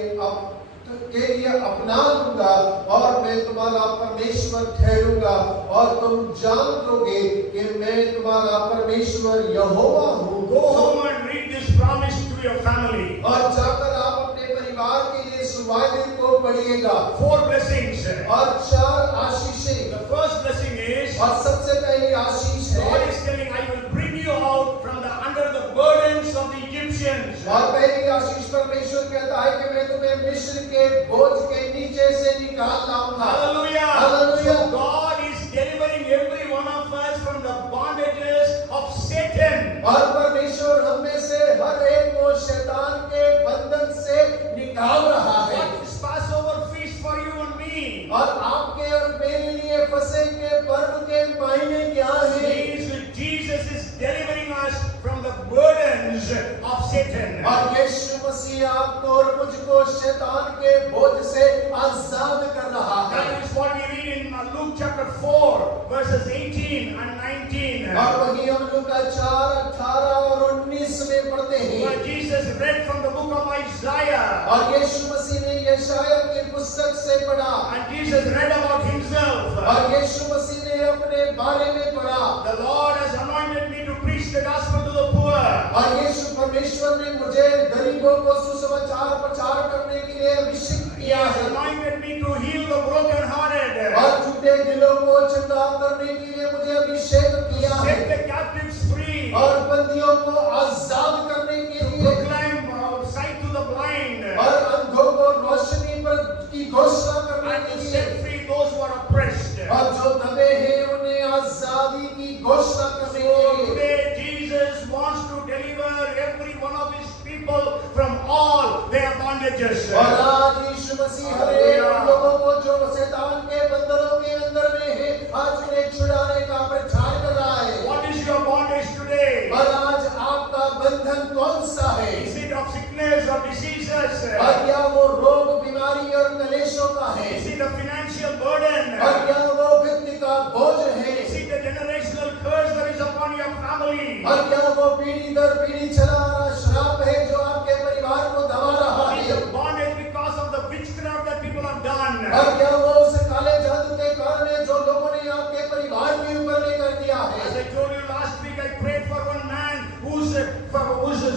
अपना लूंगा और मैं तुम्हारा परमेश्वर ठहरूंगा और तुम जान लोगे कि मैं तुम्हारा परमेश्वर यहोवा हूँ। Go home and read this promise to your family. और जाकर आप अपने परिवार के लिए वायदे को पढ़िएगा 4 blessings. और 4 आशीषें। The first blessing is और सबसे पहली आशीष God है is telling, I will bring you out from under the burdens of the Egyptians. और पहली आशीष परमेश्वर कहता है कि मैं तुम्हें मिस्र के बोझ के नीचे से निकाल लाऊंगा। Hallelujah. Hallelujah. So God is delivering every one of us from the bondages of Satan. और परमेश्वर हम में से हर एक को शैतान के बंधन से निकाल रहा है। What is Passover feast for you and me? और आपके और मेरे लिए फसह के पर्व के महीने क्या है? Jesus is delivering us from the burdens of Satan. और यीशु मसीह आपको और मुझको शैतान के बोझ से आजाद कर रहा है। That is what we read in Luke chapter 4 verses 18 and 19. और वही हम लूका 4, 18 और 19 में पढ़ते हैं। Where Jesus read from the book of Isaiah. और यीशु मसीह ने यशायाह की पुस्तक से पढ़ा। And Jesus read about himself. और यीशु मसीह ने अपने बारे में पढ़ा। The Lord has anointed me to preach the gospel to the poor. और यीशु परमेश्वर ने मुझे गरीबों को सुसमाचार प्रचार करने के लिए अभिषेक He किया has है। anointed me to heal the brokenhearted. और टूटे दिलों को चंगा करने के लिए मुझे अभिषेक किया है। Set the captives free. और बंदियों को आजाद करने के To लिए proclaim sight to the blind. और अंधों को रोशनी पर की घोषणा करने And के to लिए set free those who are oppressed. और जो दबे हैं उन्हें आजादी की घोषणा करने So के लिए today Jesus wants to deliver every one of his people from all their bondages. और आज यीशु मसीह हर एक लोगों को जो शैतान के बंधनों के अंदर में है आज उन्हें छुड़ाने का प्रचार कर रहा है। What is your bondage today? और आज आपका बंधन कौन सा है? Is it of sickness or diseases? और क्या वो रोग बीमारी और कलेशों का है? Is it a financial burden? और क्या वो व्यक्ति का बोझ है? Is it a generational curse that is upon your family? और क्या वो पीढ़ी दर पीढ़ी चला आ रहा श्राप है जो आपके परिवार को दबा रहा Or is है? it bondage because of the witchcraft that people have done? और क्या वो उस काले जादू के कारण है जो लोगों ने आपके परिवार के ऊपर लेकर दिया है? As I told you last week, I prayed for one man whose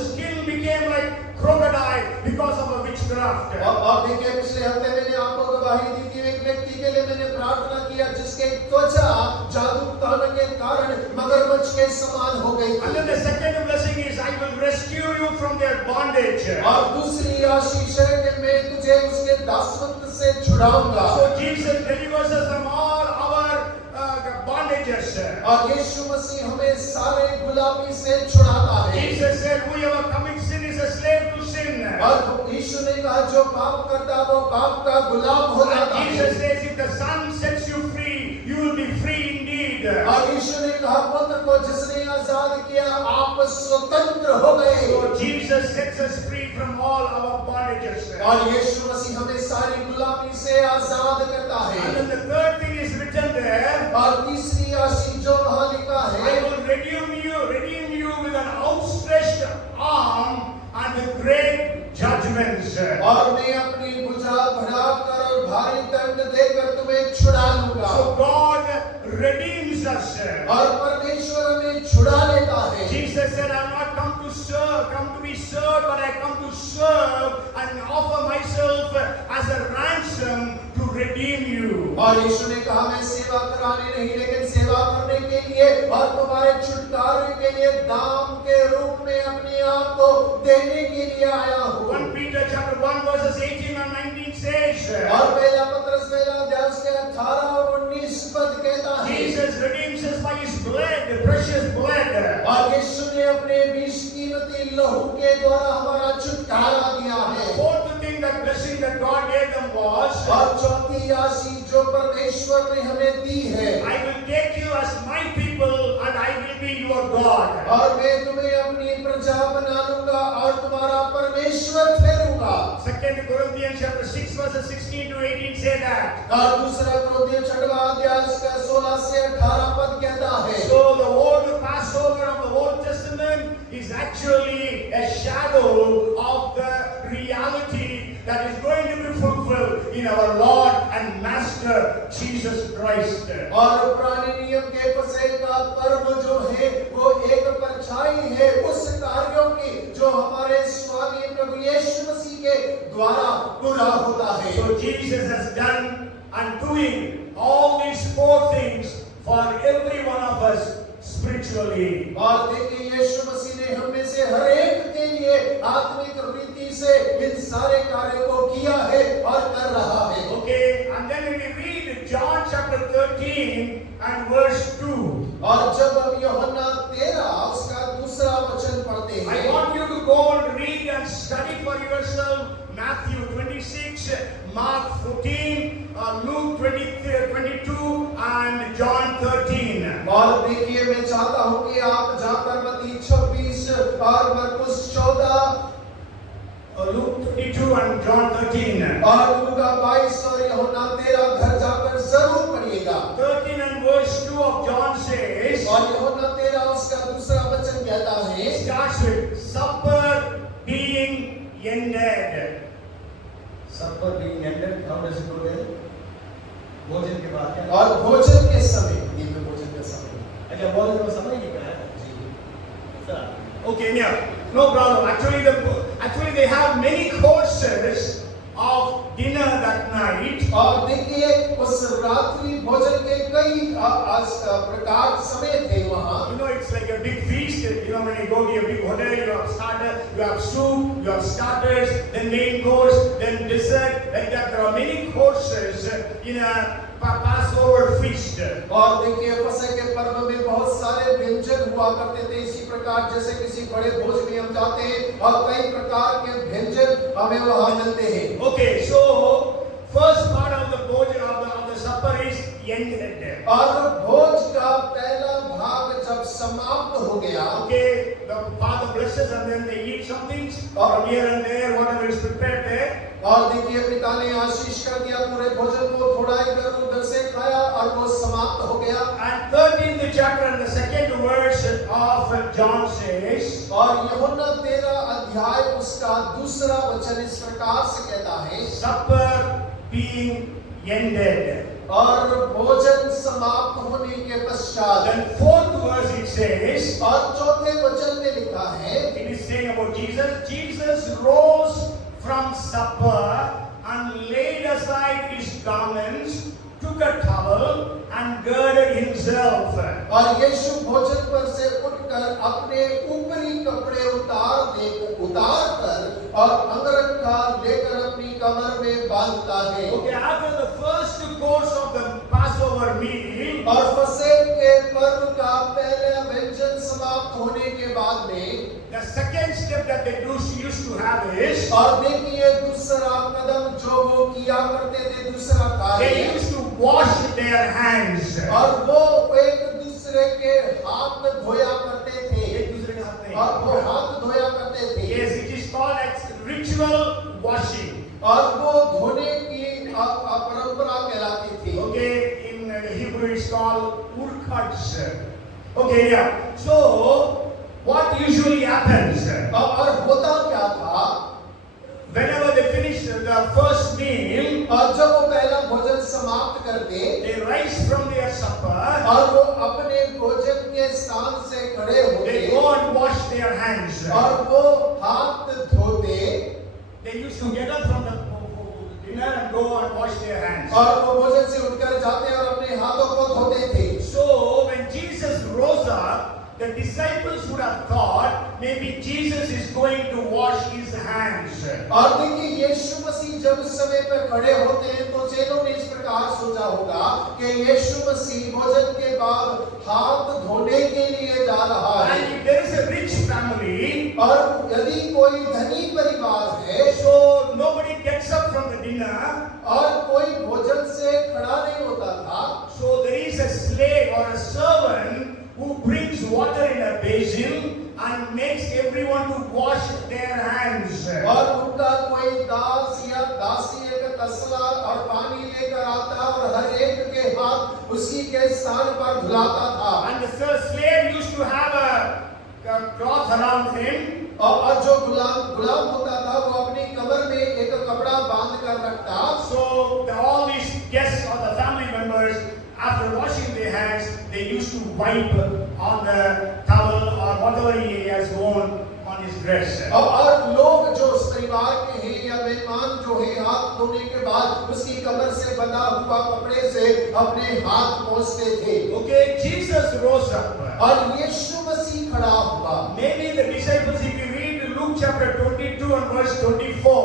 skin became like crocodile because of a witchcraft. और देखिए पिछले हफ्ते मैंने आपको गवाही दी थी एक व्यक्ति के लिए मैंने प्रार्थना किया जिसके त्वचा जादू टोने के कारण मगरमच्छ के समान हो गई And then the second blessing is, I will rescue you from their bondage. और दूसरी आशीष है कि मैं तुझे उसके दासत्व से छुड़ाऊंगा। So Jesus delivers us from all our bondages. और यीशु मसीह हमें सारे गुलामी से छुड़ाता है। Jesus said, whoever commits sin is a slave to sin. और यीशु ने कहा जो पाप करता है वो पाप का गुलाम हो जाता And है। Jesus says, if the Son sets you free, you will be free indeed. और यीशु ने कहा पुत्र को जिसने आजाद किया आप स्वतंत्र हो गए। So Jesus sets us free from all our bondages. और यीशु मसीह हमें सारी गुलामी से आजाद करता And है। then the third thing is written there, और तीसरी आशीष जो वहाँ लिखा I है will redeem you with an outstretched arm and with great judgments. और मैं अपनी भुजा बढ़ाकर और भारी दंड देकर तुम्हें छुड़ा लूंगा। So God redeems us. और परमेश्वर हमें छुड़ा लेता है। Jesus said, I have not come to be served, but I come to serve and offer myself as a ransom to redeem you. और यीशु ने कहा मैं सेवा कराने नहीं लेकिन सेवा करने के लिए और तुम्हारे छुटकारे के लिए दाम के रूप में अपने आप को देने के लिए आया हूँ। 1 Peter chapter 1 verses 18 and 19 says, और पहला पत्रस पहला अध्याय उसके 18 और 19 पद कहता है Jesus redeems us by his blood, the precious blood. और यीशु ने अपने बेशकीमती लहू के द्वारा हमारा छुटकारा दिया है। Fourth thing, that blessing that God gave them was, और चौथी आशीष जो परमेश्वर ने हमें दी है I will take you as my people and I will be your God. और मैं तुम्हें अपनी प्रजा बना लूंगा और तुम्हारा परमेश्वर ठहरूंगा। 2 Corinthians chapter 6 verses 16 to 18 say that. और दूसरा कुरिन्थियों 6वां अध्याय उसका 16 से 18 पद कहता है So the old Passover of the Old Testament is actually a shadow of the reality that is going to be fulfilled in our Lord and Master Jesus Christ. और पुराने नियम के फसह का पर्व जो है वो एक परछाई है उस कार्यों की जो हमारे स्वामी प्रभु यीशु मसीह के द्वारा पूरा होता है। So Jesus has done and doing all these four things for every one of us spiritually. और देखिए यीशु मसीह ने हम में से हर एक के लिए आत्मिक रीति से इन सारे कार्यों को किया है और कर रहा है। Okay, and then when we read John chapter 13 and verse 2. और जब हम यूहन्ना 13 उसका दूसरा वचन पढ़ते I हैं, want you to go and read and study for yourself Matthew 26, Mark 14, Luke 22 and John 13. और देखिए मैं चाहता हूं कि आप जाकर मत्ती 26 और मरकुस 14 Luke 22 and John 13. और लूका 22 और यूहन्ना 13 घर जाकर जरूर पढ़िएगा। 13 and verse 2 of John says, और यूहन्ना 13 उसका दूसरा वचन कहता है, it starts with supper being ended. Supper being ended, how does it go there? भोजन के बाद क्या? और भोजन के समय, ये तो भोजन का समय। अच्छा, भोजन का समय ही क्या है? Okay, yeah, no problem. Actually, they have many courses of dinner that night. और देखिए उस रात्रि भोजन के कई प्रकार समय थे वहाँ। You know, it's like a big feast. You know, when you go to a big hotel, you have starter, you have soup, you have starters, then main course, then dessert. Like that, there are many courses in a Passover feast. और देखिए फसह के पर्व में बहुत सारे व्यंजन हुआ करते थे, इसी प्रकार जैसे किसी बड़े भोज में हम जाते हैं और कई प्रकार के व्यंजन हमें वहाँ मिलते हैं। Okay, so first part of the भोजन of the supper is ended. और भोज का पहला भाग जब समाप्त हो गया, Okay, the Father blesses and then they eat something from here and there, whatever is prepared there. और देखिए पिता ने आशीष कर दिया, पूरे भोजन को थोड़ा इधर उधर से खाया और वो समाप्त हो गया। And 13th chapter and the second verse of John says, और यूहन्ना 13 अध्याय उसका दूसरा वचन इस प्रकार से कहता है, supper being ended. और भोजन समाप्त होने के पश्चात, Then fourth verse it says, और चौथे वचन में लिखा है, it is saying about Jesus. Jesus rose from supper and laid aside his garments, took a towel and girded himself. और यीशु भोजन पर से उठकर अपने ऊपरी कपड़े उतार कर और अंगरखा लेकर अपनी कमर में बांधता है। Okay, after the first course of the Passover meal, और फसह के पर्व का पहला व्यंजन समाप्त होने के बाद में the second step that they used to have is, और देखिए दूसरा कदम जो वो किया करते थे, दूसरा कार्य, they used to wash their hands. और वो एक दूसरे के हाथ में धोया करते थे, एक दूसरे के हाथ में, और वो हाथ धोया करते थे। Yes, it is called as ritual washing. और वो धोने की परंपरा कहलाती थी। Okay, in Hebrew it's called urkats. Okay, yeah. So what usually happens? और होता क्या था, Whenever they finish the first meal, और जब वो पहला भोजन समाप्त कर दे, they rise from their supper, और वो अपने भोजन के स्थान से खड़े they होते go and wash their hands. और वो हाथ धोते, They used to get up from the dinner and go and wash their hands. और वो भोजन से उठकर जाते और अपने हाथों को धोते थे। So when Jesus rose up, the disciples would have thought maybe Jesus is going to wash his hands. और देखिए यीशु मसीह जब उस समय पर खड़े होते हैं तो चेलों ने इस प्रकार सोचा होगा कि यीशु मसीह भोजन के बाद हाथ धोने के लिए जा रहा है। And if there is a rich family, और यदि कोई धनी परिवार है, so nobody gets up from the dinner, और कोई भोजन से खड़ा नहीं होता था, so there is a slave or a servant who brings water in a basin and makes everyone to wash their hands. और उनका कोई दास या दासी एक तसला और पानी लेकर आता और हर एक के हाथ उसी के स्थान पर धुलाता था। And the slave used to have a cloth around him. और जो गुलाम होता था वो अपनी कमर में एक कपड़ा बांध कर रखता। So all these guests or the family members, after washing their hands, they used to wipe on the towel or whatever he has worn on his dress. और लोग जो परिवार के हैं या मेहमान जो है हाथ धोने के बाद उसकी कमर से बंधा हुआ कपड़े से अपने हाथ पोंछते थे। Okay, Jesus rose up. और यीशु मसीह खड़ा हुआ। Maybe the disciples, if you read Luke chapter 22 and verse 24,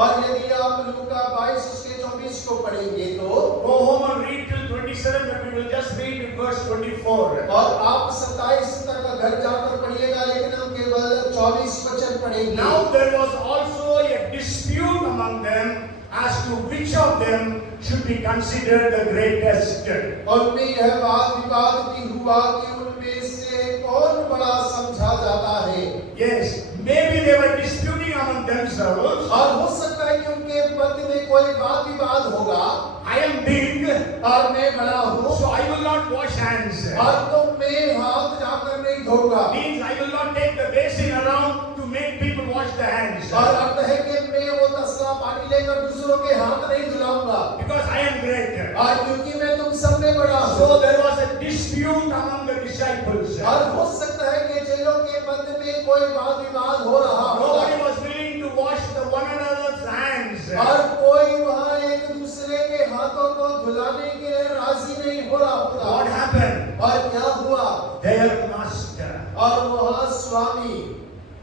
और यदि आप लूका 22 उसके 24 को पढ़ेंगे तो go home and read till 27, but we will just read verse 24. और आप 27 तक घर जाकर पढ़िएगा, लेकिन हम केवल 24 वचन पढ़ेंगे। Now there was also a dispute among them as to which of them should be considered the greatest. और उनमें यह वाद विवाद भी हुआ कि उनमें से कौन बड़ा समझा जाता है। Yes, maybe they were disputing among themselves. और हो सकता है कि उनके मध्य में कोई वाद विवाद होगा। I am big, और मैं बड़ा हूँ, so I will not wash hands. और तो मैं हाथ जाकर नहीं धोऊंगा। Means I will not take the basin around to make people wash their hands. और अर्थ है कि मैं वो तसला पानी लेकर दूसरों के हाथ नहीं धुलाऊंगा। Because I am great. और क्योंकि मैं तुम सब में बड़ा हूँ। So there was a dispute among the disciples. और हो सकता है कि चेलों के मध्य में कोई वाद विवाद हो रहा हो। Nobody was willing to wash the one another's hands. और कोई वहाँ एक दूसरे के हाथों को धुलाने के लिए राजी नहीं हो रहा होता। What happened? और क्या हुआ? Their master, और वहाँ स्वामी,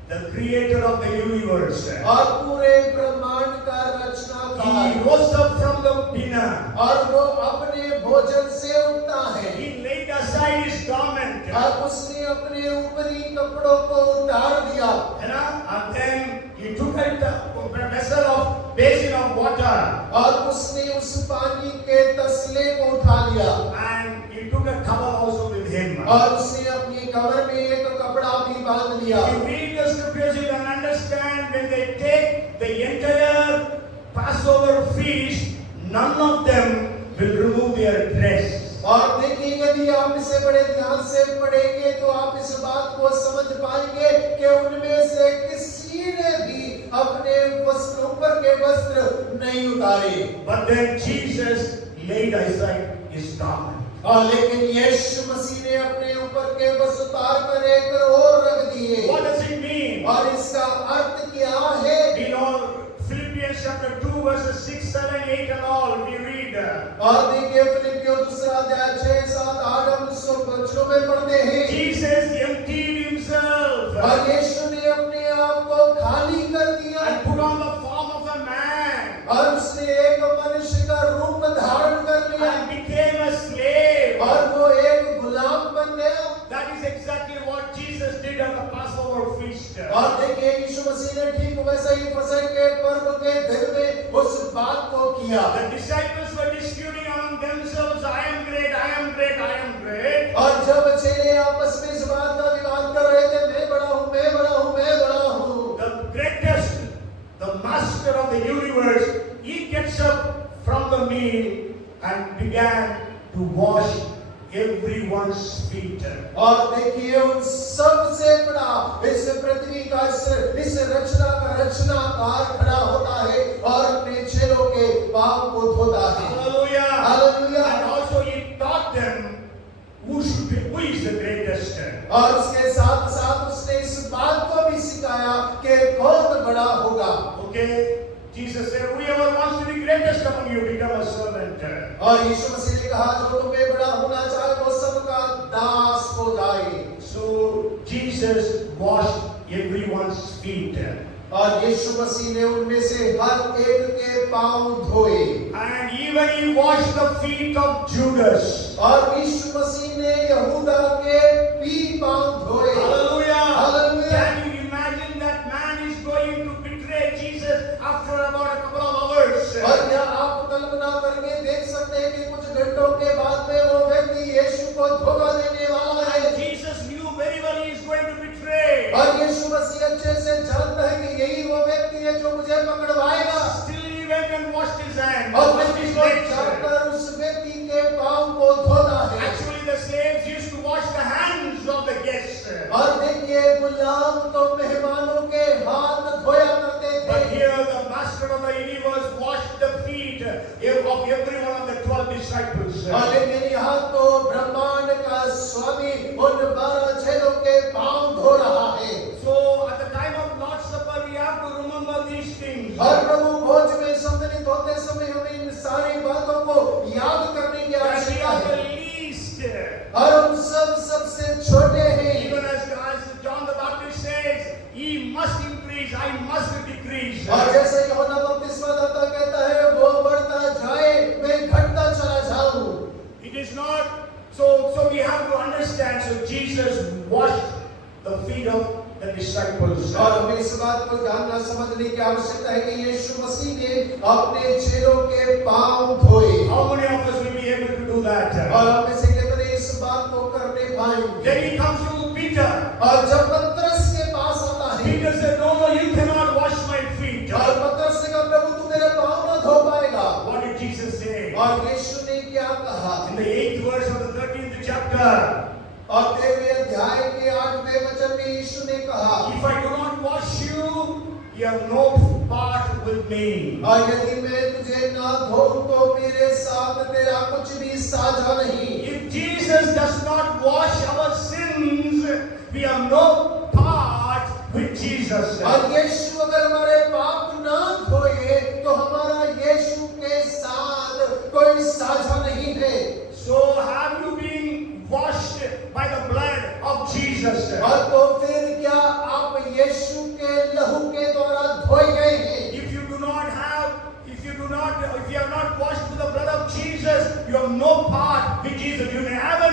the creator of the universe, और पूरे ब्रह्मांड का रचनाकार, he rose up from the dinner. और वो अपने भोजन से उठता है। He laid aside his garment. और उसने अपने ऊपरी कपड़ों को उतार दिया। And then he took a vessel of basin of water. और उसने उस पानी के तसले को उठा लिया। And he took a towel also with him. और उसने अपनी कमर में एक कपड़ा भी बांध लिया। If you read the scriptures, you can understand when they take the entire Passover feast, none of them will remove their dress. और देखिए, यदि आप इसे बड़े ध्यान से पढ़ेंगे तो आप इस बात को समझ पाएंगे कि उनमें से किसी ने भी अपने वस्त्र, ऊपर के वस्त्र नहीं उतारे। But then Jesus laid aside his garment. और लेकिन यीशु मसीह ने अपने ऊपर के वस्त्र उतार कर एक और रख दिए। What does it mean? और इसका अर्थ क्या है? We know Philippians chapter 2 verses 6, 7, 8 and all we read. और देखिए फिलिप्पियों 2 अध्याय 6, 7, 8 हम उसको वचनों में पढ़ते हैं। Jesus emptied himself और यीशु ने अपने आप को खाली कर दिया and put on the form of a man और उसने एक मनुष्य का रूप धारण कर लिया and became a slave. और वो एक गुलाम बन गया। That is exactly what Jesus did on the Passover feast. और देखिए यीशु मसीह ने ठीक वैसा ही फसह के पर्व के दिन में उस बात को किया। The disciples were disputing among themselves, I am great, I am great, I am great. और जब चेले आपस में इस बात का विवाद कर रहे थे, मैं बड़ा हूँ, मैं बड़ा हूँ, मैं बड़ा हूँ। The greatest, the master of the universe, he gets up from the meal and began to wash everyone's feet. और देखिए उन सबसे बड़ा इस पृथ्वी का इस रचना का रचनाकार खड़ा होता है और अपने चेलों के पांव को धोता है। Hallelujah. Hallelujah. And also he taught them who is the greatest. और उसके साथ साथ उसने इस बात को भी सिखाया कि कौन बड़ा होगा। Okay. Jesus said, whoever wants to be greatest among you, become a servant. और यीशु मसीह ने कहा, जो तुम्हें बड़ा होना चाहे वो सबका दास हो जाए। So Jesus washed everyone's feet. और यीशु मसीह ने उनमें से हर एक के पांव धोए। And even he washed the feet of Judas. और यीशु मसीह ने यहूदा के भी पांव धोए। Hallelujah. Hallelujah. Can you imagine that man is going to betray Jesus after about a couple of hours? और क्या आप कल्पना करके देख सकते हैं कि कुछ घंटों के बाद में वो व्यक्ति यीशु को धोखा देने वाला है। And Jesus knew very well he is going to betray. और यीशु मसीह अच्छे से जानता है कि यही वो व्यक्ति है जो मुझे पकड़वाएगा। Still he went and washed his hands. और washed his वो legs. जाकर उस व्यक्ति के पांव को धोता है। Actually और हम सब सबसे छोटे हैं। Even as John the Baptist says, he must increase, I must decrease. और जैसे यूहन्ना बपतिस्मादाता कहता है, वो बढ़ता जाए, मैं घटता चला जाऊं। It is not so we have to understand. So Jesus washed the feet of the disciples. और हमें इस बात को जानना समझने की आवश्यकता है कि यीशु मसीह ने अपने चेलों के पांव धोए। How many of us will be able to do that? और हम में से कितने इस बात को करने पाएंगे? Then he comes to Peter. और जब पतरस के पास आता है, Peter said, no, you cannot wash my feet. और पतरस ने कहा, प्रभु तू मेरे पांव न धो पाएगा। What did Jesus say? और यीशु ने क्या कहा? In the 8th verse of the 13th chapter, और 13वें अध्याय के 8वें वचन में यीशु ने कहा, if I do not wash you, you have no part with me. और यदि मैं तुझे ना धोऊं तो मेरे साथ तेरा कुछ भी साझा नहीं। If Jesus does not wash our sins, we have no part with Jesus. और यीशु अगर हमारे पाप ना धोए तो हमारा यीशु के साथ कोई साझा नहीं है। So have you been washed by the blood of Jesus? और तो फिर क्या आप यीशु के लहू के द्वारा धोए गए हैं? If you have not washed with the blood of Jesus, you have no part with Jesus. You may have a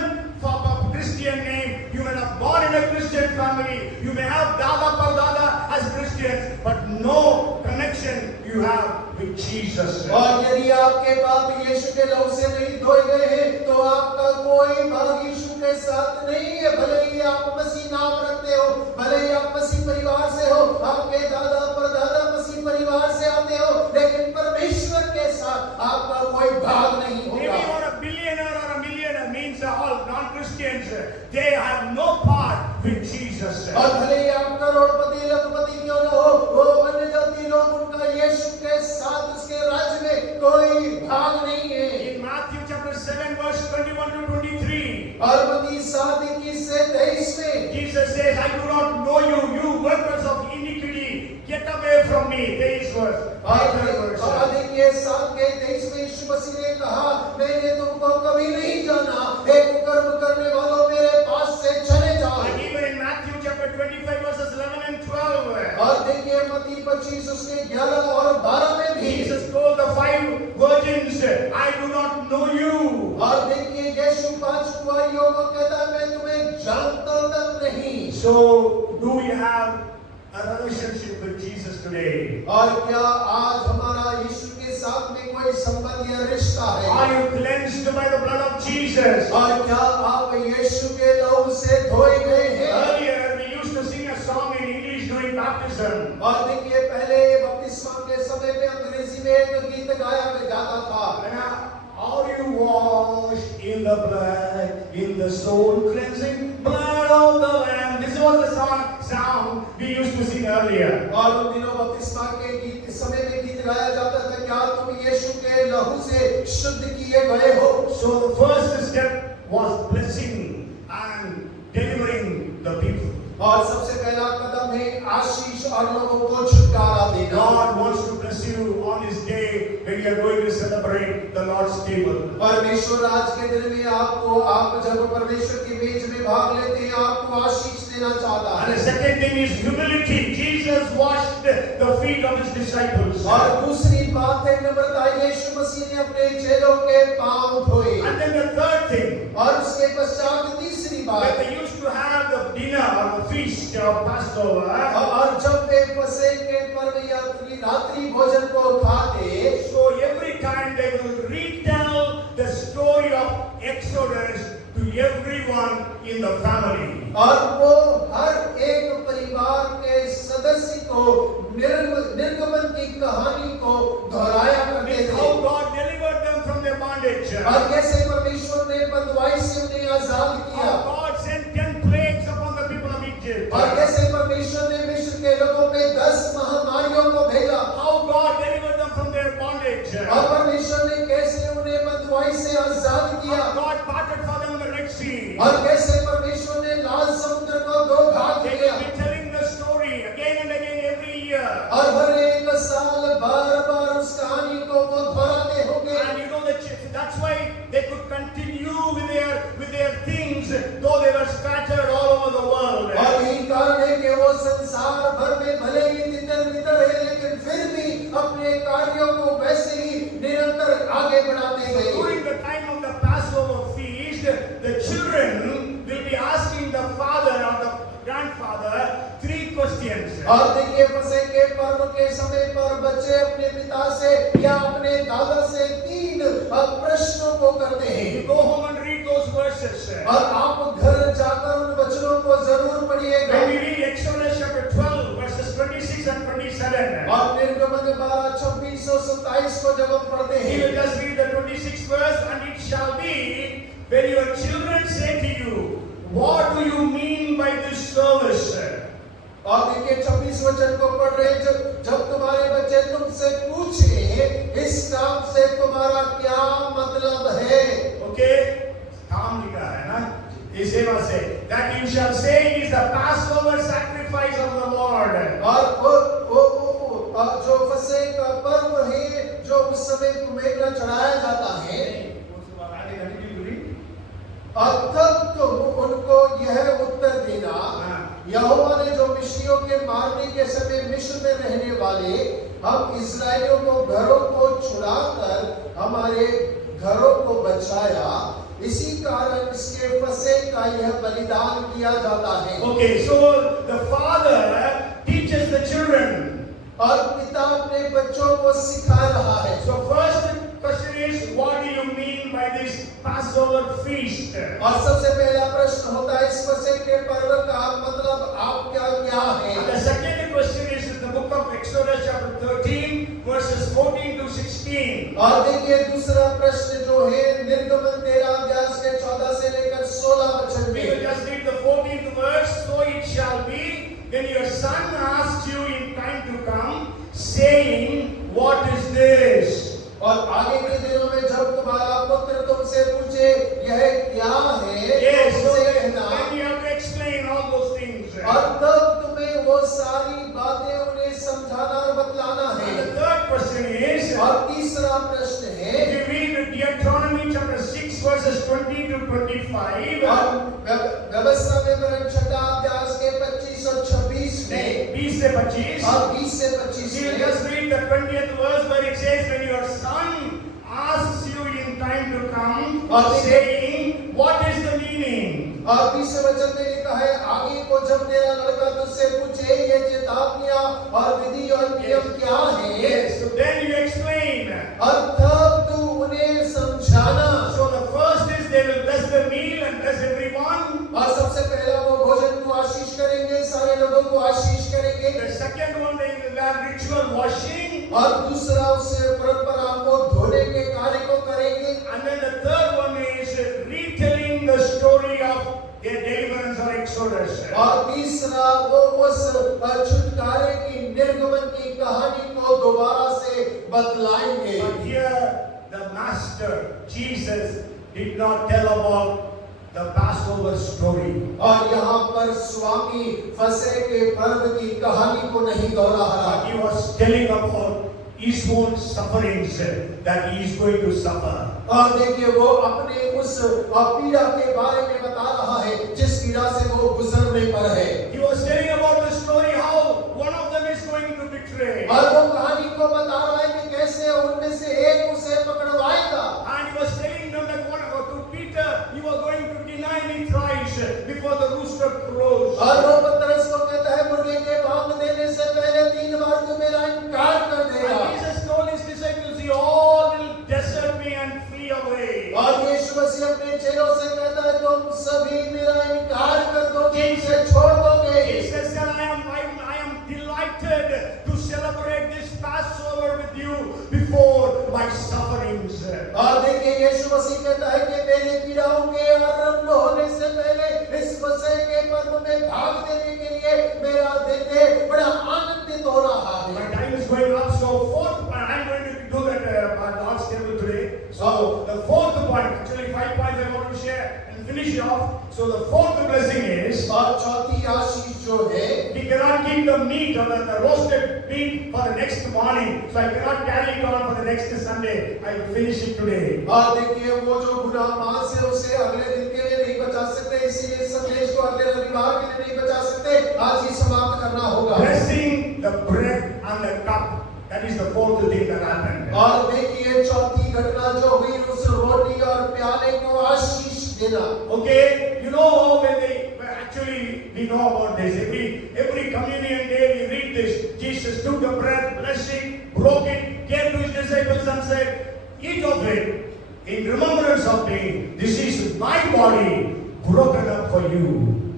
Christian name, you may have born in a Christian family, you may have Dada Pardada as Christians, but no connection you have with Jesus. और यदि आपके पाप यीशु के लहू से नहीं धोए गए हैं तो आपका कोई भाग यीशु के साथ नहीं है। भले ही आप मसीह नाम रखते हो, भले ही आप मसीह परिवार से हो, आपके दादा परदादा मसीह परिवार से आते हो, लेकिन परमेश्वर के साथ आपका कोई भाग नहीं Maybe होगा। you're a billionaire or a millionaire, means all non-Christians, they have no part with Jesus. और भले ही आप करोड़पति लखपति क्यों न हो, वो अन्य जाति लोग उनका यीशु के साथ उसके राज्य में कोई भाग नहीं है। In Matthew chapter 7 verse 21 to 23, और मत्ती 7:21 से 23 में Jesus says, I do not know you, you workers of iniquity, get away from me. 23 verse. और देखिए 7:23 में यीशु मसीह ने कहा, मैंने तुमको कभी नहीं जाना, हे कुकर्म करने वालों मेरे पास से चले जाओ। And even in Matthew chapter 25 verses 11 and 12, और देखिए मत्ती 25 उसके 11 और 12 में भी Jesus told the 5 virgins, I do not know you. और देखिए यीशु 5 कुंवारियों को कहता है, मैं तुम्हें जानता तक नहीं। So, do we have a relationship with Jesus today? और क्या आज हमारा यीशु के साथ में कोई संबंध या रिश्ता है? Are you cleansed by the blood of Jesus? और क्या आप यीशु के लहू से धोए गए हैं? Earlier, we used to sing a song in English during baptism. और देखिए पहले बपतिस्मा के समय में अंग्रेजी में एक गीत गाया जाता था। Are you washed in the blood, in the soul cleansing blood of the Lamb? This was the song we used to sing earlier. और उन दिनों बपतिस्मा के गीत समय में गीत गाया जाता था, क्या तुम यीशु के लहू से शुद्ध किए गए हो? So the first step was blessing and delivering the people. और सबसे पहला कदम है आशीष और लोगों को छुटकारा देना। God wants to bless you on this day when you are going to celebrate the Lord's table. परमेश्वर आज के दिन में आपको, आप जब परमेश्वर की मेज में भाग लेते हैं, आपको आशीष देना चाहता And है। the second thing is humility. Jesus washed the feet of his disciples. और दूसरी बात है नम्रता। यीशु मसीह ने अपने चेलों के पांव धोए। And then the third thing, और उसके पश्चात तीसरी when बात, they used to have the dinner or the feast of Passover, और जब वे फसह के पर्व या रात्रि भोजन को खाते, so every time they will retell the story of Exodus to everyone in the family. और वो हर एक परिवार के सदस्य को निर्गमन की कहानी को दोहराया करते Means थे। how God delivered them from their bondage. और कैसे परमेश्वर ने बंधुआई से उन्हें आजाद किया, How God sent 10 plagues upon the people of Egypt. और कैसे परमेश्वर ने मिस्र के लोगों पे 10 महामारियों को भेजा, How God delivered them from their bondage. और परमेश्वर ने कैसे उन्हें बंधुआई से आजाद किया, How God parted for them the Red Sea. और कैसे परमेश्वर ने लाल समुद्र को दो भाग They किया। will be telling the story again and again every year. और हर एक साल बार-बार उस कहानी को वो दोहराते होंगे। And you know that's why they could continue with their things और देखिए फसह के पर्व के समय पर बच्चे अपने पिता से या अपने दादा से 3 प्रश्नों को करते हैं। You go home and read those verses. और आप घर जाकर उन वचनों को जरूर पढ़िएगा। When we read Exodus chapter 12 verses 26 and 27. और निर्गमन 12, 26 और 27 को जब हम पढ़ते He हैं, will just read the 26th verse, and it shall be when your children say to you, what do you mean by this service? और देखिए 26 वचन को पढ़ रहे हैं, जब तुम्हारे बच्चे तुमसे पूछे इस काम से तुम्हारा क्या मतलब है। Okay, काम लिखा है ना इस सेवा से, that you shall say is the Passover sacrifice of the Lord. और वो जो फसह का पर्व है जो उस समय मेमना चढ़ाया जाता है, और तब तुम उनको यह उत्तर देना, यहोवा ने जो मिस्रियों के मारने के समय मिस्र में रहने वाले हम इस्राएलियों को घरों को छुड़ाकर हमारे घरों को बचाया, इसी कारण इसके फसह का यह बलिदान किया जाता है। Okay, so the father teaches the children. और पिता अपने बच्चों को सिखा रहा है। So first question is, what do you mean by this Passover feast? और सबसे पहला प्रश्न होता है इस फसह के पर्व का मतलब आप क्या है। And the second question is in the book of Exodus chapter 13 verses 14 to 16. और देखिए दूसरा प्रश्न जो है निर्गमन 13 अध्याय के 14 से लेकर 16 वचन We will में। just read the 14th verse. So it shall be when your son asks you in time to come, saying, what is this? और आगे के दिनों में जब तुम्हारा पुत्र तुमसे पूछे यह क्या है, Yes, so तुमसे then कहना, you have to explain all those things. और तब तुम्हें वो सारी बातें उन्हें समझाना और बतलाना And है। the third question is, और तीसरा प्रश्न है, if you read Deuteronomy chapter 6 verses 20 to 25, और व्यवस्था में वरन 6 अध्याय के 25 और 26 में, 20 से 25, और 20 से 25 you will में, just read the 20th verse where it says, when your son asks you in time to come, saying, what is the meaning? और 20 वचन में लिखा है, आगे को जब तेरा लड़का तुझसे पूछे ये चेतावनियां और विधि और नियम क्या है, Yes, so then you explain. और तब तू उन्हें समझाना। So the first is they will bless the meal and bless everyone. और सबसे पहला वो भोजन को आशीष करेंगे, सारे लोगों को आशीष करेंगे। The second one they will have ritual washing. और दूसरा उससे परंपरा को धोने के कार्य को करेंगे। And then the third one is retelling the story of their deliverance or exodus. और तीसरा वो उस छुटकारे की निर्गमन की कहानी को दोबारा से बतलाएंगे। But here the master Jesus did not tell about the Passover story. और यहाँ पर स्वामी फसह के पर्व की कहानी को नहीं दोहरा But he was telling about his own sufferings that he is going to suffer. और देखिए वो अपने उस पीड़ा के बारे में बता रहा है जिस पीड़ा से वो गुजरने पर है। He was telling about the story how one of them is going to betray. और वो कहानी को बता रहा है कि कैसे उनमें से एक उसे पकड़वाएगा। And he was telling them that to Peter, you are going to deny me thrice before the rooster crows. और वो पतरस को कहता है मुर्गे के भांग देने से पहले 3 बार तू मेरा इनकार कर देगा। And Jesus told his disciples, you all will desert me and flee away. और यीशु मसीह अपने चेलों से कहता है तुम सभी मेरा इनकार कर दोगे, इसे छोड़ दोगे। Jesus said, I am delighted to celebrate this Passover with you before my sufferings. और देखिए यीशु मसीह कहता है कि मेरी पीड़ाओं के आरंभ होने से पहले इस फसह के पर्व में भाग देने के लिए मेरा दिल बड़ा आनंदित हो रहा है। My time is going up, so fourth point, I'm going to do that Lord's table today. So the fourth point, actually 5 points I want to share and finish it off. So the fourth blessing is, और चौथी आशीष जो है, we cannot keep the meat or the roasted meat for the next morning. So I cannot carry it on for the next Sunday. I will finish it today. और देखिए वो जो बुरा मांस है उसे अगले दिन के लिए नहीं बचा सकते, इसीलिए संदेश को अगले रविवार के लिए नहीं बचा सकते, आज ही समाप्त करना होगा। Blessing the bread and the cup. That is the fourth thing that happened. और देखिए चौथी घटना जो हुई उस रोटी और प्याले को आशीष देना। Okay, you know when they Actually, we know about this. Every communion day we read this. Jesus took the bread, blessed it, broke it, gave to his disciples and said, "Eat of it in remembrance of me. This is my body broken up for you."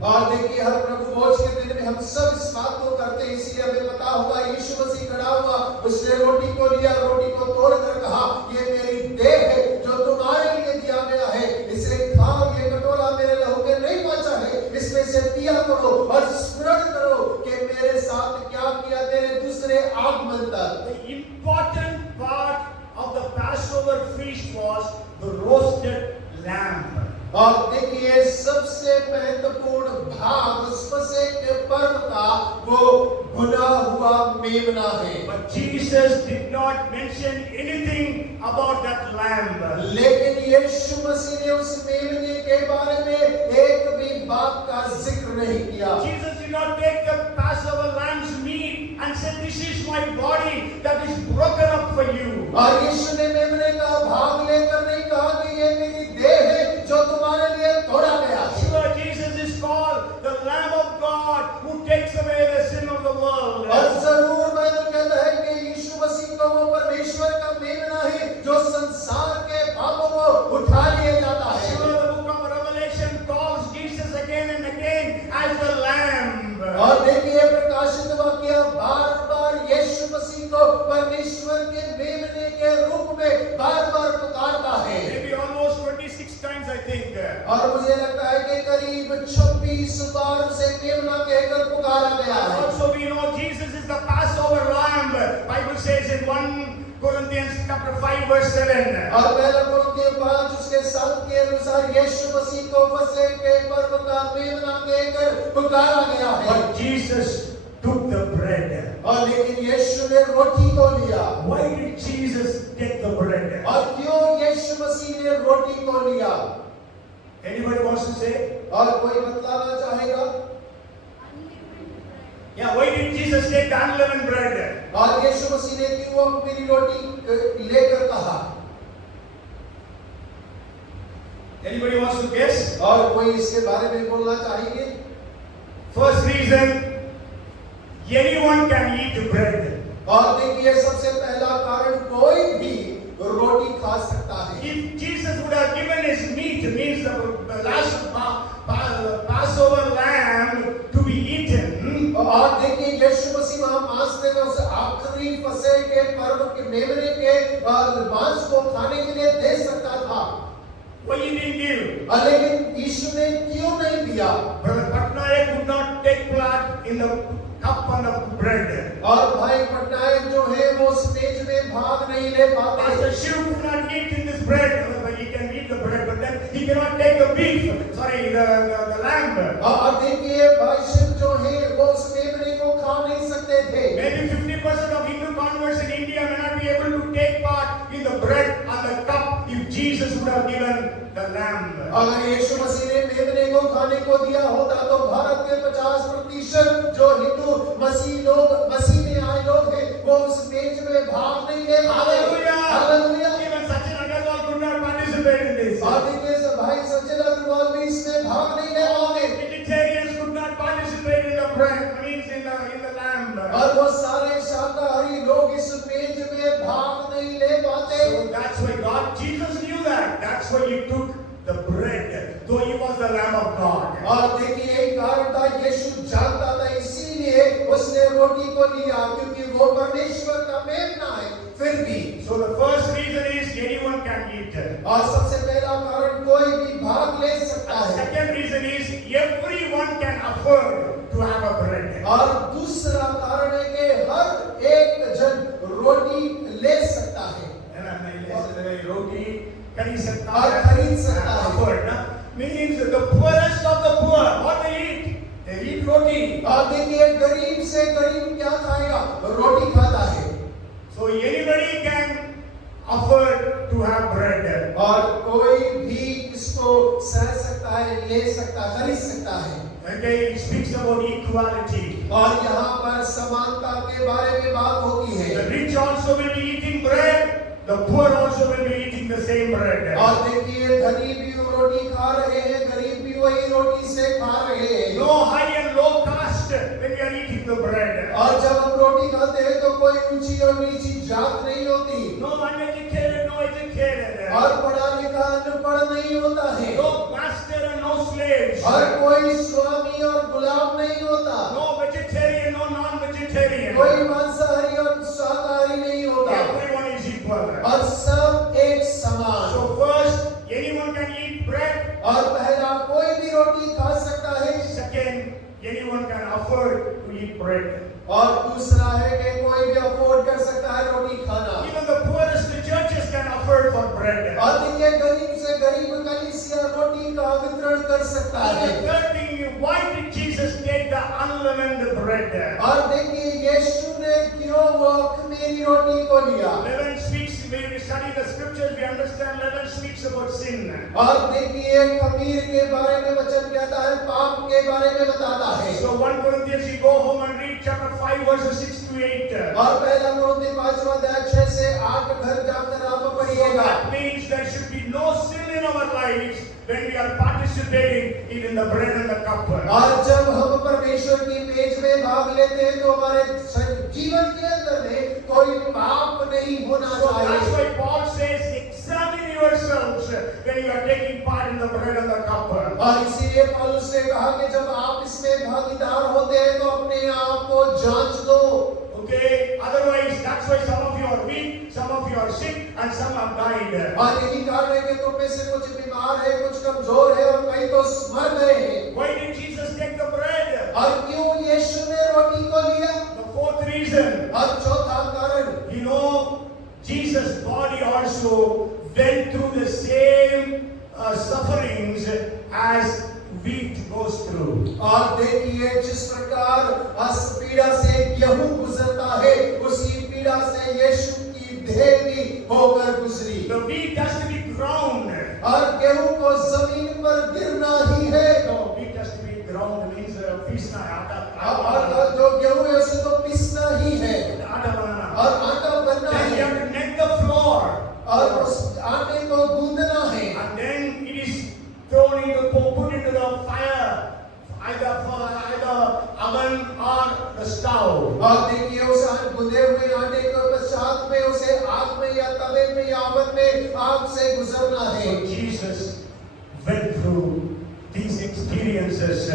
और देखिए हर प्रभु भोज के दिन में हम सब इस बात को करते हैं, इसलिए हमें पता होगा यीशु मसीह खड़ा हुआ, उसने रोटी को लिया, रोटी को तोड़कर कहा, ये मेरी देह है जो तुम्हारे लिए दिया गया है, इसे खाओ, ये कटोरा मेरे लहू में नहीं पहुंचा है, इसमें से पिया करो और स्मरण करो कि मेरे साथ क्या किया तेरे दूसरे आगमन तक। The important part of the Passover feast was the roasted lamb. और देखिए सबसे महत्वपूर्ण भाग उस फसह के पर्व का वो भुना हुआ मेमना है। But Jesus did not mention anything about that lamb. लेकिन यीशु मसीह ने उस मेमने के बारे में एक भी बात का जिक्र नहीं किया। Jesus did not take the Passover lamb's meat and said, "This is my body that is broken up for you." और यीशु ने मेमने का भाग लेकर नहीं कहा कि ये मेरी देह है जो तुम्हारे लिए तोड़ा गया। Sure, Jesus is called the Lamb of God who takes away the sin of the world. और जरूर बाइबल कहता है कि यीशु मसीह को वो परमेश्वर का मेमना है जो संसार के पापों को उठा लिया जाता है। Sure, the book of Revelation calls Jesus again and again as the Lamb. और देखिए प्रकाशित वाक्य बार-बार यीशु मसीह को परमेश्वर के मेमने के रूप में बार-बार पुकारता है। Maybe almost 26 times, I think. और मुझे लगता है कि करीब 26 बार उसे मेमना कहकर पुकारा गया है। Also, we know Jesus is the Passover Lamb. Bible says in 1 Corinthians chapter 5 verse 7. और पहला कुरिन्थियों 5 उसके 7 के अनुसार यीशु मसीह को फसह के पर्व का मेमना कहकर पुकारा गया है। But Jesus took the bread. और लेकिन यीशु ने रोटी को लिया। Why did Jesus take the bread? और क्यों यीशु मसीह ने रोटी को लिया? Anybody wants to say? और कोई बतलाना चाहेगा? Yeah, why did Jesus take the unleavened bread? और यीशु मसीह ने क्यों अपनी रोटी लेकर कहा? Anybody wants to guess? और कोई इसके बारे में बोलना चाहेंगे? First reason, anyone can eat bread. और देखिए सबसे पहला कारण कोई भी रोटी खा सकता है। If Jesus would have given his meat, means the last Passover lamb to be eaten. और देखिए यीशु मसीह वहाँ मांस देकर उस आखिरी फसह के पर्व के मेमने के मांस को खाने के लिए दे सकता था। Why he didn't give? लेकिन यीशु ने क्यों नहीं दिया? Brother Patnaik would not take part in the cup and the bread. और भाई पटनायक जो है वो उस मेज में भाग नहीं ले पाते। Pastor Shiv could not eat in this bread. He can eat the bread, but then he cannot take the beef. Sorry, the lamb. और देखिए भाई शिव जो है वो उस मेमने को खा नहीं सकते थे। Maybe 50% of Hindu converts in India may not be able to take part in the bread and the cup if Jesus would have given the lamb. अगर यीशु मसीह ने मेमने को खाने को दिया होता तो भारत के 50% जो हिंदू मसीह में आए लोग हैं वो उस मेज में भाग नहीं ले पाते। Hallelujah. Even Sachin Agarwal could not participate in this. और देखिए भाई सचिन अग्रवाल भी इसमें भाग नहीं ले पाते। Vegetarians could not participate in the bread, means in the lamb. और वो सारे शाकाहारी लोग इस मेज में भाग नहीं ले पाते। So that's why Jesus knew that. That's why he took the bread, though he was the Lamb of God. और देखिए यही कारण था यीशु जानता था इसीलिए उसने रोटी को लिया क्योंकि वो परमेश्वर का मेमना है। फिर भी So the first reason is anyone can eat. और सबसे पहला कारण कोई भी भाग ले सकता The है। second reason is everyone can afford to have a bread. और दूसरा कारण है कि हर एक जन रोटी ले सकता है। Roti खरीद सकता और है, खरीद सकता है। afford, na? Means the poorest of the poor, what they eat? They eat roti. और देखिए गरीब से गरीब क्या खाएगा? रोटी खाता है। So anybody can afford to have bread. और कोई भी इसको सह सकता है, ले सकता है, खरीद सकता है। Okay, it speaks about equality. और यहाँ पर समानता के बारे में बात होती है। The rich also will be eating bread. The poor also will be eating the same bread. और देखिए धनी भी रोटी खा रहे हैं, गरीब भी वही रोटी से खा रहे हैं। No रोटी खाते हैं तो कोई ऊंची और नीची जात नहीं होती, No uneducated, no educated. और पढ़ा लिखा अनपढ़ नहीं होता है, No master and no slaves. हर कोई स्वामी और गुलाम नहीं होता, No vegetarian, no non-vegetarian. कोई मांसाहारी और शाकाहारी नहीं होता, Everyone is equal. और सब एक समान। So first, anyone can eat bread. और पहला कोई भी रोटी खा सकता है, Second, anyone can afford to eat bread. और दूसरा है कि कोई भी अफोर्ड कर सकता है रोटी खाना। Even the poorest churches can afford for bread. और देखिए गरीब से गरीब कलीसिया रोटी का वितरण कर सकता And है। the third thing, why did Jesus take the unleavened bread? और देखिए यीशु ने क्यों वो खमीरी रोटी को लिया। Leaven speaks, when we study the scriptures, we understand leaven speaks about sin. और देखिए खमीर के बारे में वचन कहता है, पाप के बारे में बताता है। So 1 Corinthians, you go home and read chapter 5 verses 6 to 8. और पहला कुरिन्थी 5वां अध्याय 6 से 8 घर जाकर आप So पढ़िएगा। that means there should be no sin in our lives when we are participating in the bread and the cup. और जब हम परमेश्वर की मेज में भाग लेते हैं तो हमारे जीवन के अंदर में कोई पाप नहीं होना So that's चाहिए। why Paul says, examine yourselves when you are taking part in the bread and the cup. और इसीलिए पौलुस ने कहा कि जब आप इसमें भागीदार होते हैं तो अपने आप को जांच लो। Okay, otherwise that's why some of you are weak, some of you are sick, and some have died. और यही कारण है कि तुम में से कुछ बीमार है, कुछ कमजोर है और कई तो मर गए हैं। Why did Jesus take the bread? और क्यों यीशु ने रोटी को लिया? The fourth reason, और चौथा कारण, you know, Jesus' body also went through the same sufferings as wheat goes through. और देखिए जिस प्रकार पीड़ा से गेहूं गुजरता है, उसी पीड़ा से यीशु की देह भी होकर गुजरी। The wheat has to be ground. और गेहूं को जमीन पर गिरना ही है। No, wheat has to be ground means पीसना है, आटा और जो गेहूं है उसे तो पीसना ही है आटा बनाना। और आटा बनना Then you है have to knead the flour. और उस आटे को गूंदना है And then it is thrown into, put into the fire, either oven or the stove. और देखिए उस गूंदे हुए आटे के पश्चात में उसे आग में या तवे में या ओवन में आग से गुजरना है। So Jesus went through these experiences.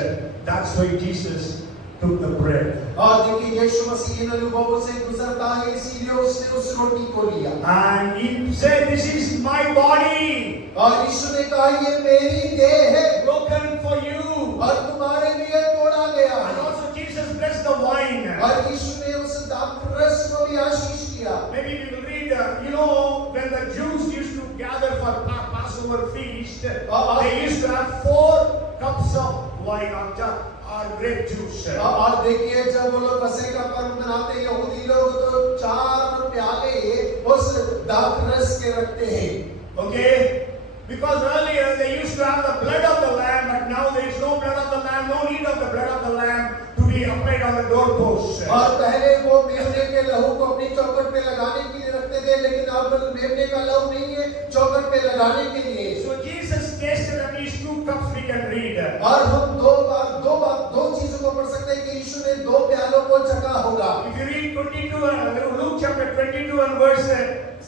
That's why Jesus took the bread. और देखिए यीशु मसीह इन अनुभवों से गुजरता है, इसीलिए उसने उस रोटी को लिया। And he said, "This is my body, और यीशु ने कहा ये मेरी देह है broken for you." और तुम्हारे लिए तोड़ा गया And है। also Jesus blessed the wine. और यीशु ने उस दाखरस को भी आशीष किया। Maybe we will read, you know, when the Jews used to gather for Passover feast, they used to have 4 cups of wine or grape juice. और देखिए जब वो लोग फसह का पर्व मनाते हैं यहूदी लोग तो 4 प्याले उस दाखरस के रखते हैं। Okay? Because earlier they used to have the blood of the lamb, but now there is no blood of the lamb, no need of the blood of the lamb to be applied on the doorpost. और पहले वो मेमने के लहू को अपनी चौखट पे लगाने के लिए रखते थे, लेकिन अब मेमने का लहू नहीं है चौखट पे लगाने के लिए। So Jesus tasted at least 2 cups, we can read. और हम दो चीजों को पढ़ सकते हैं कि यीशु ने 2 प्यालों को चखा होगा। If you read 22, Luke chapter 22 and verse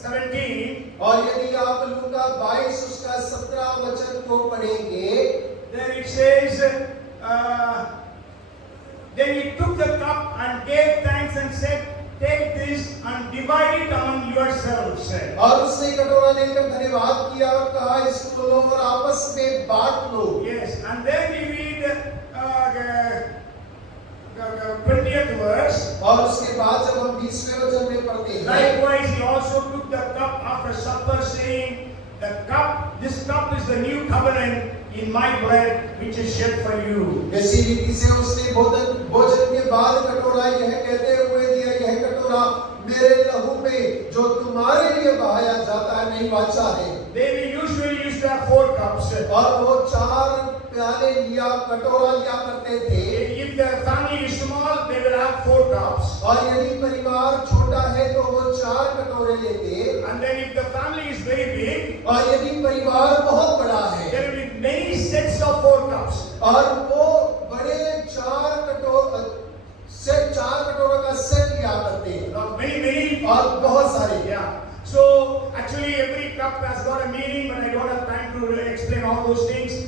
17, और यदि आप लूका 22 उसका 17 वचन को पढ़ेंगे, then it says, then he took the cup and gave thanks and said, "Take this and divide it among yourselves." और उसने कटोरा लेकर धन्यवाद किया और कहा इसको लो और आपस में बांट लो। Yes, and then we read the 20th verse. और उसके बाद जब हम 20वें वचन में पढ़ते हैं, Likewise, he also took the cup after supper, saying, "This cup is the new covenant in my blood, which is shed for you." इसी रीति से उसने भोजन के बाद कटोरा यह कहते हुए दिया, यह कटोरा मेरे लहू में जो तुम्हारे लिए बहाया जाता है, नहीं वाचा है। They usually used to have 4 cups. और वो 4 प्याले लिया कटोरा लिया करते थे। If the family is small, they will have 4 cups. और यदि परिवार छोटा है तो वो 4 कटोरे लेते। And then if the family is very big, और यदि परिवार बहुत बड़ा है, there will be many sets of 4 cups. और वो बड़े 4 कटोरों का सेट लिया करते और बहुत सारे। Yeah. So actually every cup has got a meaning, but I don't have time to really explain all those things.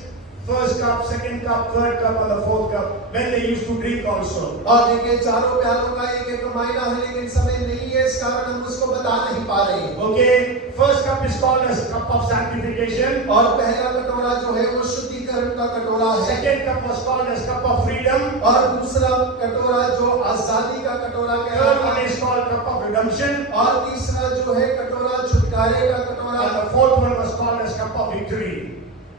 First cup, second cup, third cup, and the fourth cup. When they used to drink also. और देखिए चारों प्यालों का एक एक मायना है, लेकिन समय नहीं है, इस कारण हम उसको बता नहीं पा रहे। Okay. First cup is called as cup of sanctification. और पहला कटोरा जो है वो शुद्धिकरण का कटोरा है। Second cup was called as cup of freedom. और दूसरा कटोरा जो आजादी का कटोरा Third कहलाता one है। is called cup of redemption. और तीसरा जो है कटोरा छुटकारे का कटोरा। And the fourth one was called as cup of victory.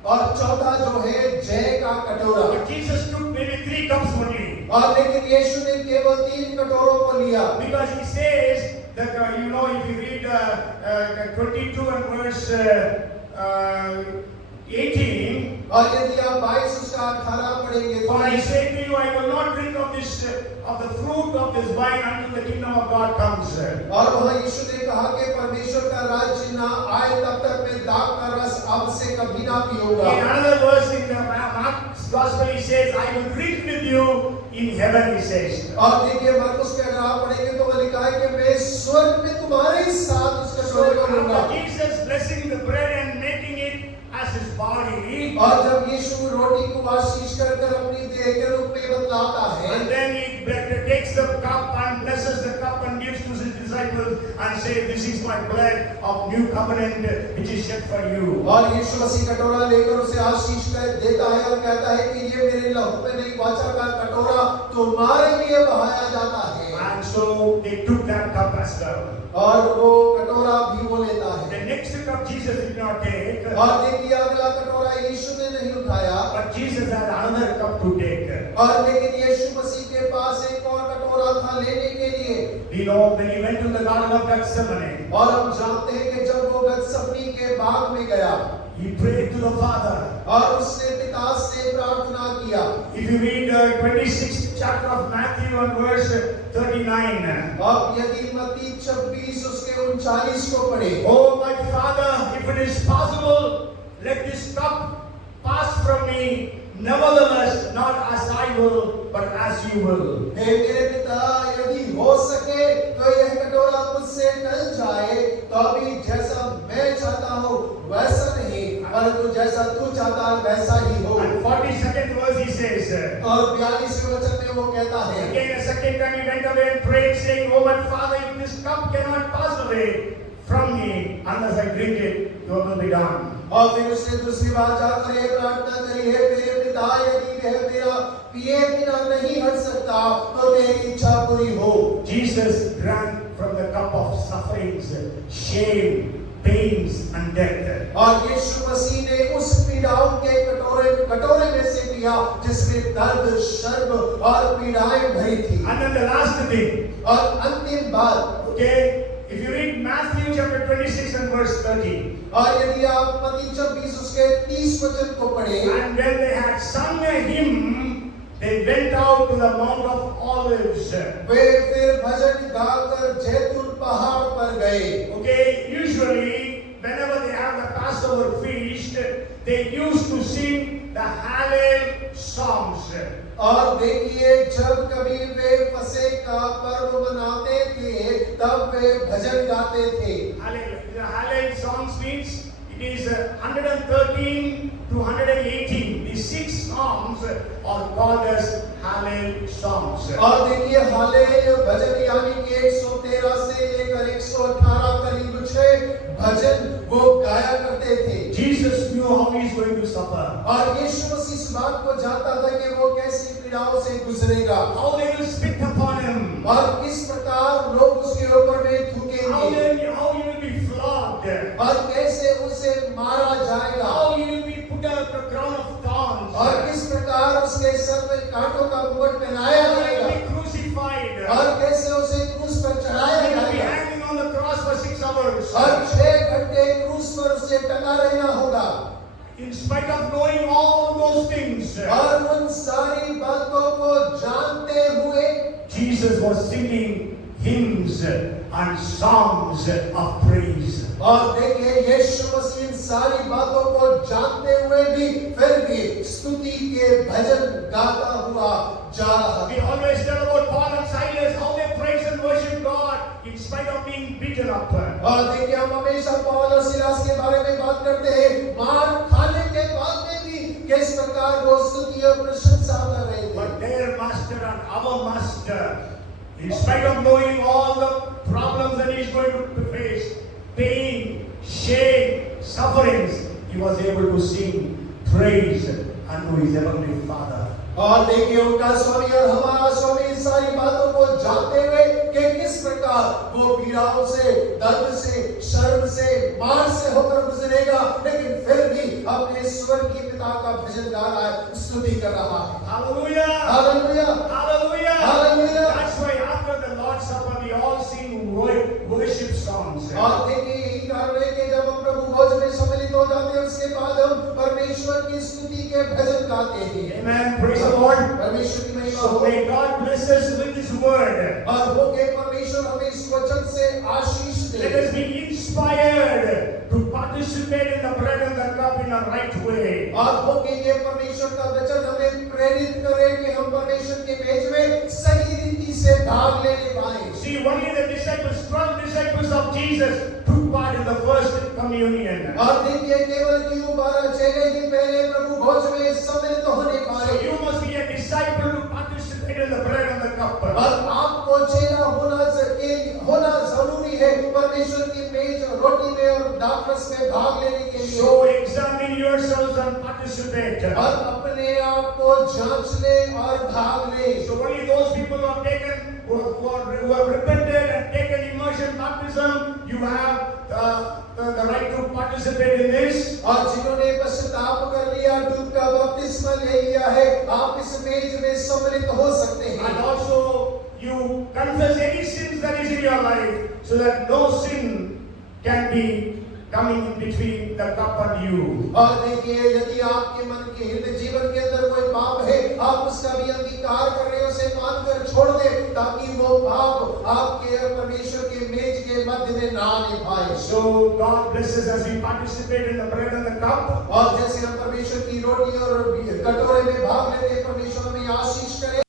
और चौथा जो है जय का कटोरा। But Jesus took maybe 3 cups only. और लेकिन यीशु ने केवल 3 कटोरों को लिया। Because he says that you know, if you read 22 and verse 18. और यदि आप 22 उसका 18 पढ़ेंगे तो For I say to you, I will not drink of this of the fruit of this wine until the kingdom of God comes. और वहाँ यीशु ने कहा कि परमेश्वर का राज्य ना आए तब तक मैं दाख का रस अब से कभी ना पीऊंगा। In another verse in the Mark's Gospel, he says, I will drink with you in heaven, he says. और देखिए मरकुस के अगर आप पढ़ेंगे तो वो लिखा है कि मैं स्वर्ग में तुम्हारे साथ उस कटोरे को लूंगा। After Jesus blessing the bread and making it as his body, और जब यीशु रोटी को आशीष कर अपनी देह के रूप में बतलाता है, and then he takes the cup and blesses the cup and gives to his disciples and says, this is my blood of new covenant which is shed for you. और यीशु मसीह कटोरा लेकर उसे आशीष कर देता है और कहता है कि ये मेरे लहू में नई वाचा का कटोरा तुम्हारे लिए बहाया जाता है। And so they took that cup as well. और वो कटोरा भी वो लेता है। The next cup Jesus did not take. और देखिए अगला कटोरा यीशु ने नहीं उठाया, But Jesus had another cup to take. और लेकिन यीशु मसीह के पास एक और कटोरा था लेने के लिए। We know when he went to the Garden of Gethsemane, और हम जानते हैं कि जब वो गतसमनी के बाग में गया, he prayed to the Father. और उसने पिता से प्रार्थना किया। If you read 26th chapter of Matthew and verse 39. अब यदि मत्ती 26 उसके 39 को पढ़े, Oh my Father, if it is possible, let this cup pass from me. Nevertheless, not as I will, but as you will. हे मेरे पिता, यदि हो सके तो यह कटोरा मुझसे टल जाए, तो अभी जैसा मैं चाहता हूँ वैसा नहीं, परंतु जैसा तू चाहता है वैसा ही हो। And 42nd verse he says. और 42वें वचन में वो कहता है, Again, a second time he went away and prayed, saying, Oh my Father, if this cup cannot pass away from me unless I drink it, your will be done. और फिर उसने दूसरी बार जाकर ये प्रार्थना करी, हे मेरे पिता, यदि यह मेरा पिए बिना नहीं हट सकता तो तेरी इच्छा पूरी हो। Jesus drank from the cup of sufferings, shame, pains and death. और यीशु मसीह ने उस पीड़ाओं के कटोरे में से पिया जिसमें दर्द, शर्म और पीड़ाएं भरी थी। And then the last thing, और अंतिम बात, okay, if you read Matthew chapter 26 and verse 30, और यदि आप मत्ती 26 उसके 30 वचन को पढ़ें, and when they had sung a hymn, they went out to the Mount of Olives. वे फिर भजन गाकर जैतून पहाड़ पर गए। Okay, usually whenever they have the Passover feast, they used to sing the Hallel songs. और देखिए जब कभी वे फसह का पर्व मनाते थे तब वे भजन गाते थे। Hallel, the Hallel songs means it is 113 to 118. These 6 songs are called as Hallel songs. और देखिए हालेल भजन यानी कि 113 से लेकर 118 करीब 6 भजन वो गाया करते थे। Jesus knew how he is going to suffer. और यीशु मसीह इस बात को जानता था कि वो कैसी पीड़ाओं से गुजरेगा, How they will spit upon him. और किस प्रकार लोग उसके ऊपर में थूकेंगे, How he will be flogged. और कैसे उसे मारा जाएगा, How he will be put a crown of thorns. और किस प्रकार उसके सर में कांटों का मुकुट पहनाया How he will जाएगा, be crucified. और कैसे उसे क्रूस पर चढ़ाया He will be जाएगा, hanging on the cross for 6 hours. और 6 घंटे क्रूस पर उसे टंगा रहना होगा। In spite of knowing all those things, और उन सारी बातों को जानते हुए Jesus was singing hymns and songs of praise. और देखिए यीशु मसीह इन सारी बातों को जानते हुए भी फिर भी स्तुति के भजन गाता हुआ जा रहा We था। always tell about Paul and Silas, how they praise and worship God in spite of being beaten up. और देखिए हम हमेशा पौल और सिलास के बारे में बात करते हैं, मार खाने के बाद में भी किस प्रकार वो स्तुति और प्रशंसा कर रहे थे। But their master and our master, in spite of knowing all the problems that he is going to face, pain, shame, sufferings, he was able to sing praise unto his heavenly Father. और देखिए उनका स्वामी और हमारा स्वामी इन सारी बातों को जानते हुए कि किस प्रकार वो पीड़ाओं से, दर्द से, शर्म से, मार से होकर गुजरेगा, लेकिन फिर भी अपने स्वर्गीय पिता का भजन गा रहा है, स्तुति कर रहा है। Hallelujah! Hallelujah, Hallelujah! Hallelujah. That's why after the Lord's Supper we all sing worship songs. और देखिए यही कारण है कि जब हम प्रभु भोज में सम्मिलित हो जाते हैं, उसके बाद हम परमेश्वर की स्तुति के भजन गाते हैं। Amen. Praise the Lord. परमेश्वर की महिमा So हो। may God bless us with His word. और वो के परमेश्वर हमें इस वचन से आशीष Let they. us be inspired to participate in the bread and the cup in a right way. और वो के ये परमेश्वर का वचन हमें प्रेरित करे कि हम परमेश्वर के मेज में सही रीति से भाग लेने पाए। See, only the disciples, 12 disciples of Jesus, took part in the first communion. और देखिए केवल क्यों 12 चेले ही पहले प्रभु भोज में सम्मिलित होने So पाए। you must be a disciple to participate in the bread and the cup. और आपको चेला होना जरूरी है परमेश्वर की मेज रोटी में और दाखरस में भाग लेने के लिए। So examine yourselves and participate. और अपने आप को जांच ले और भाग ले। So only those people who have taken, who have repented and taken immersion baptism, you have the right to participate in this. और जिन्होंने पश्चाताप कर लिया, डूब का बपतिस्मा ले लिया है, आप इस मेज में सम्मिलित हो सकते हैं। And also you confess any sins that is in your life, so that no sin can be coming in between the cup and you. और देखिए यदि आपके मन के हृदय जीवन के अंदर कोई पाप है, आप उसका भी अंगीकार कर रहे हो, उसे मानकर छोड़ दे, ताकि वो पाप आपके और परमेश्वर के मेज के मध्य में ना आने पाए। So God blesses as we participate in the bread and the cup. और जैसे हम परमेश्वर की रोटी और कटोरे में भाग लेते हैं, परमेश्वर हमें आशीष करे।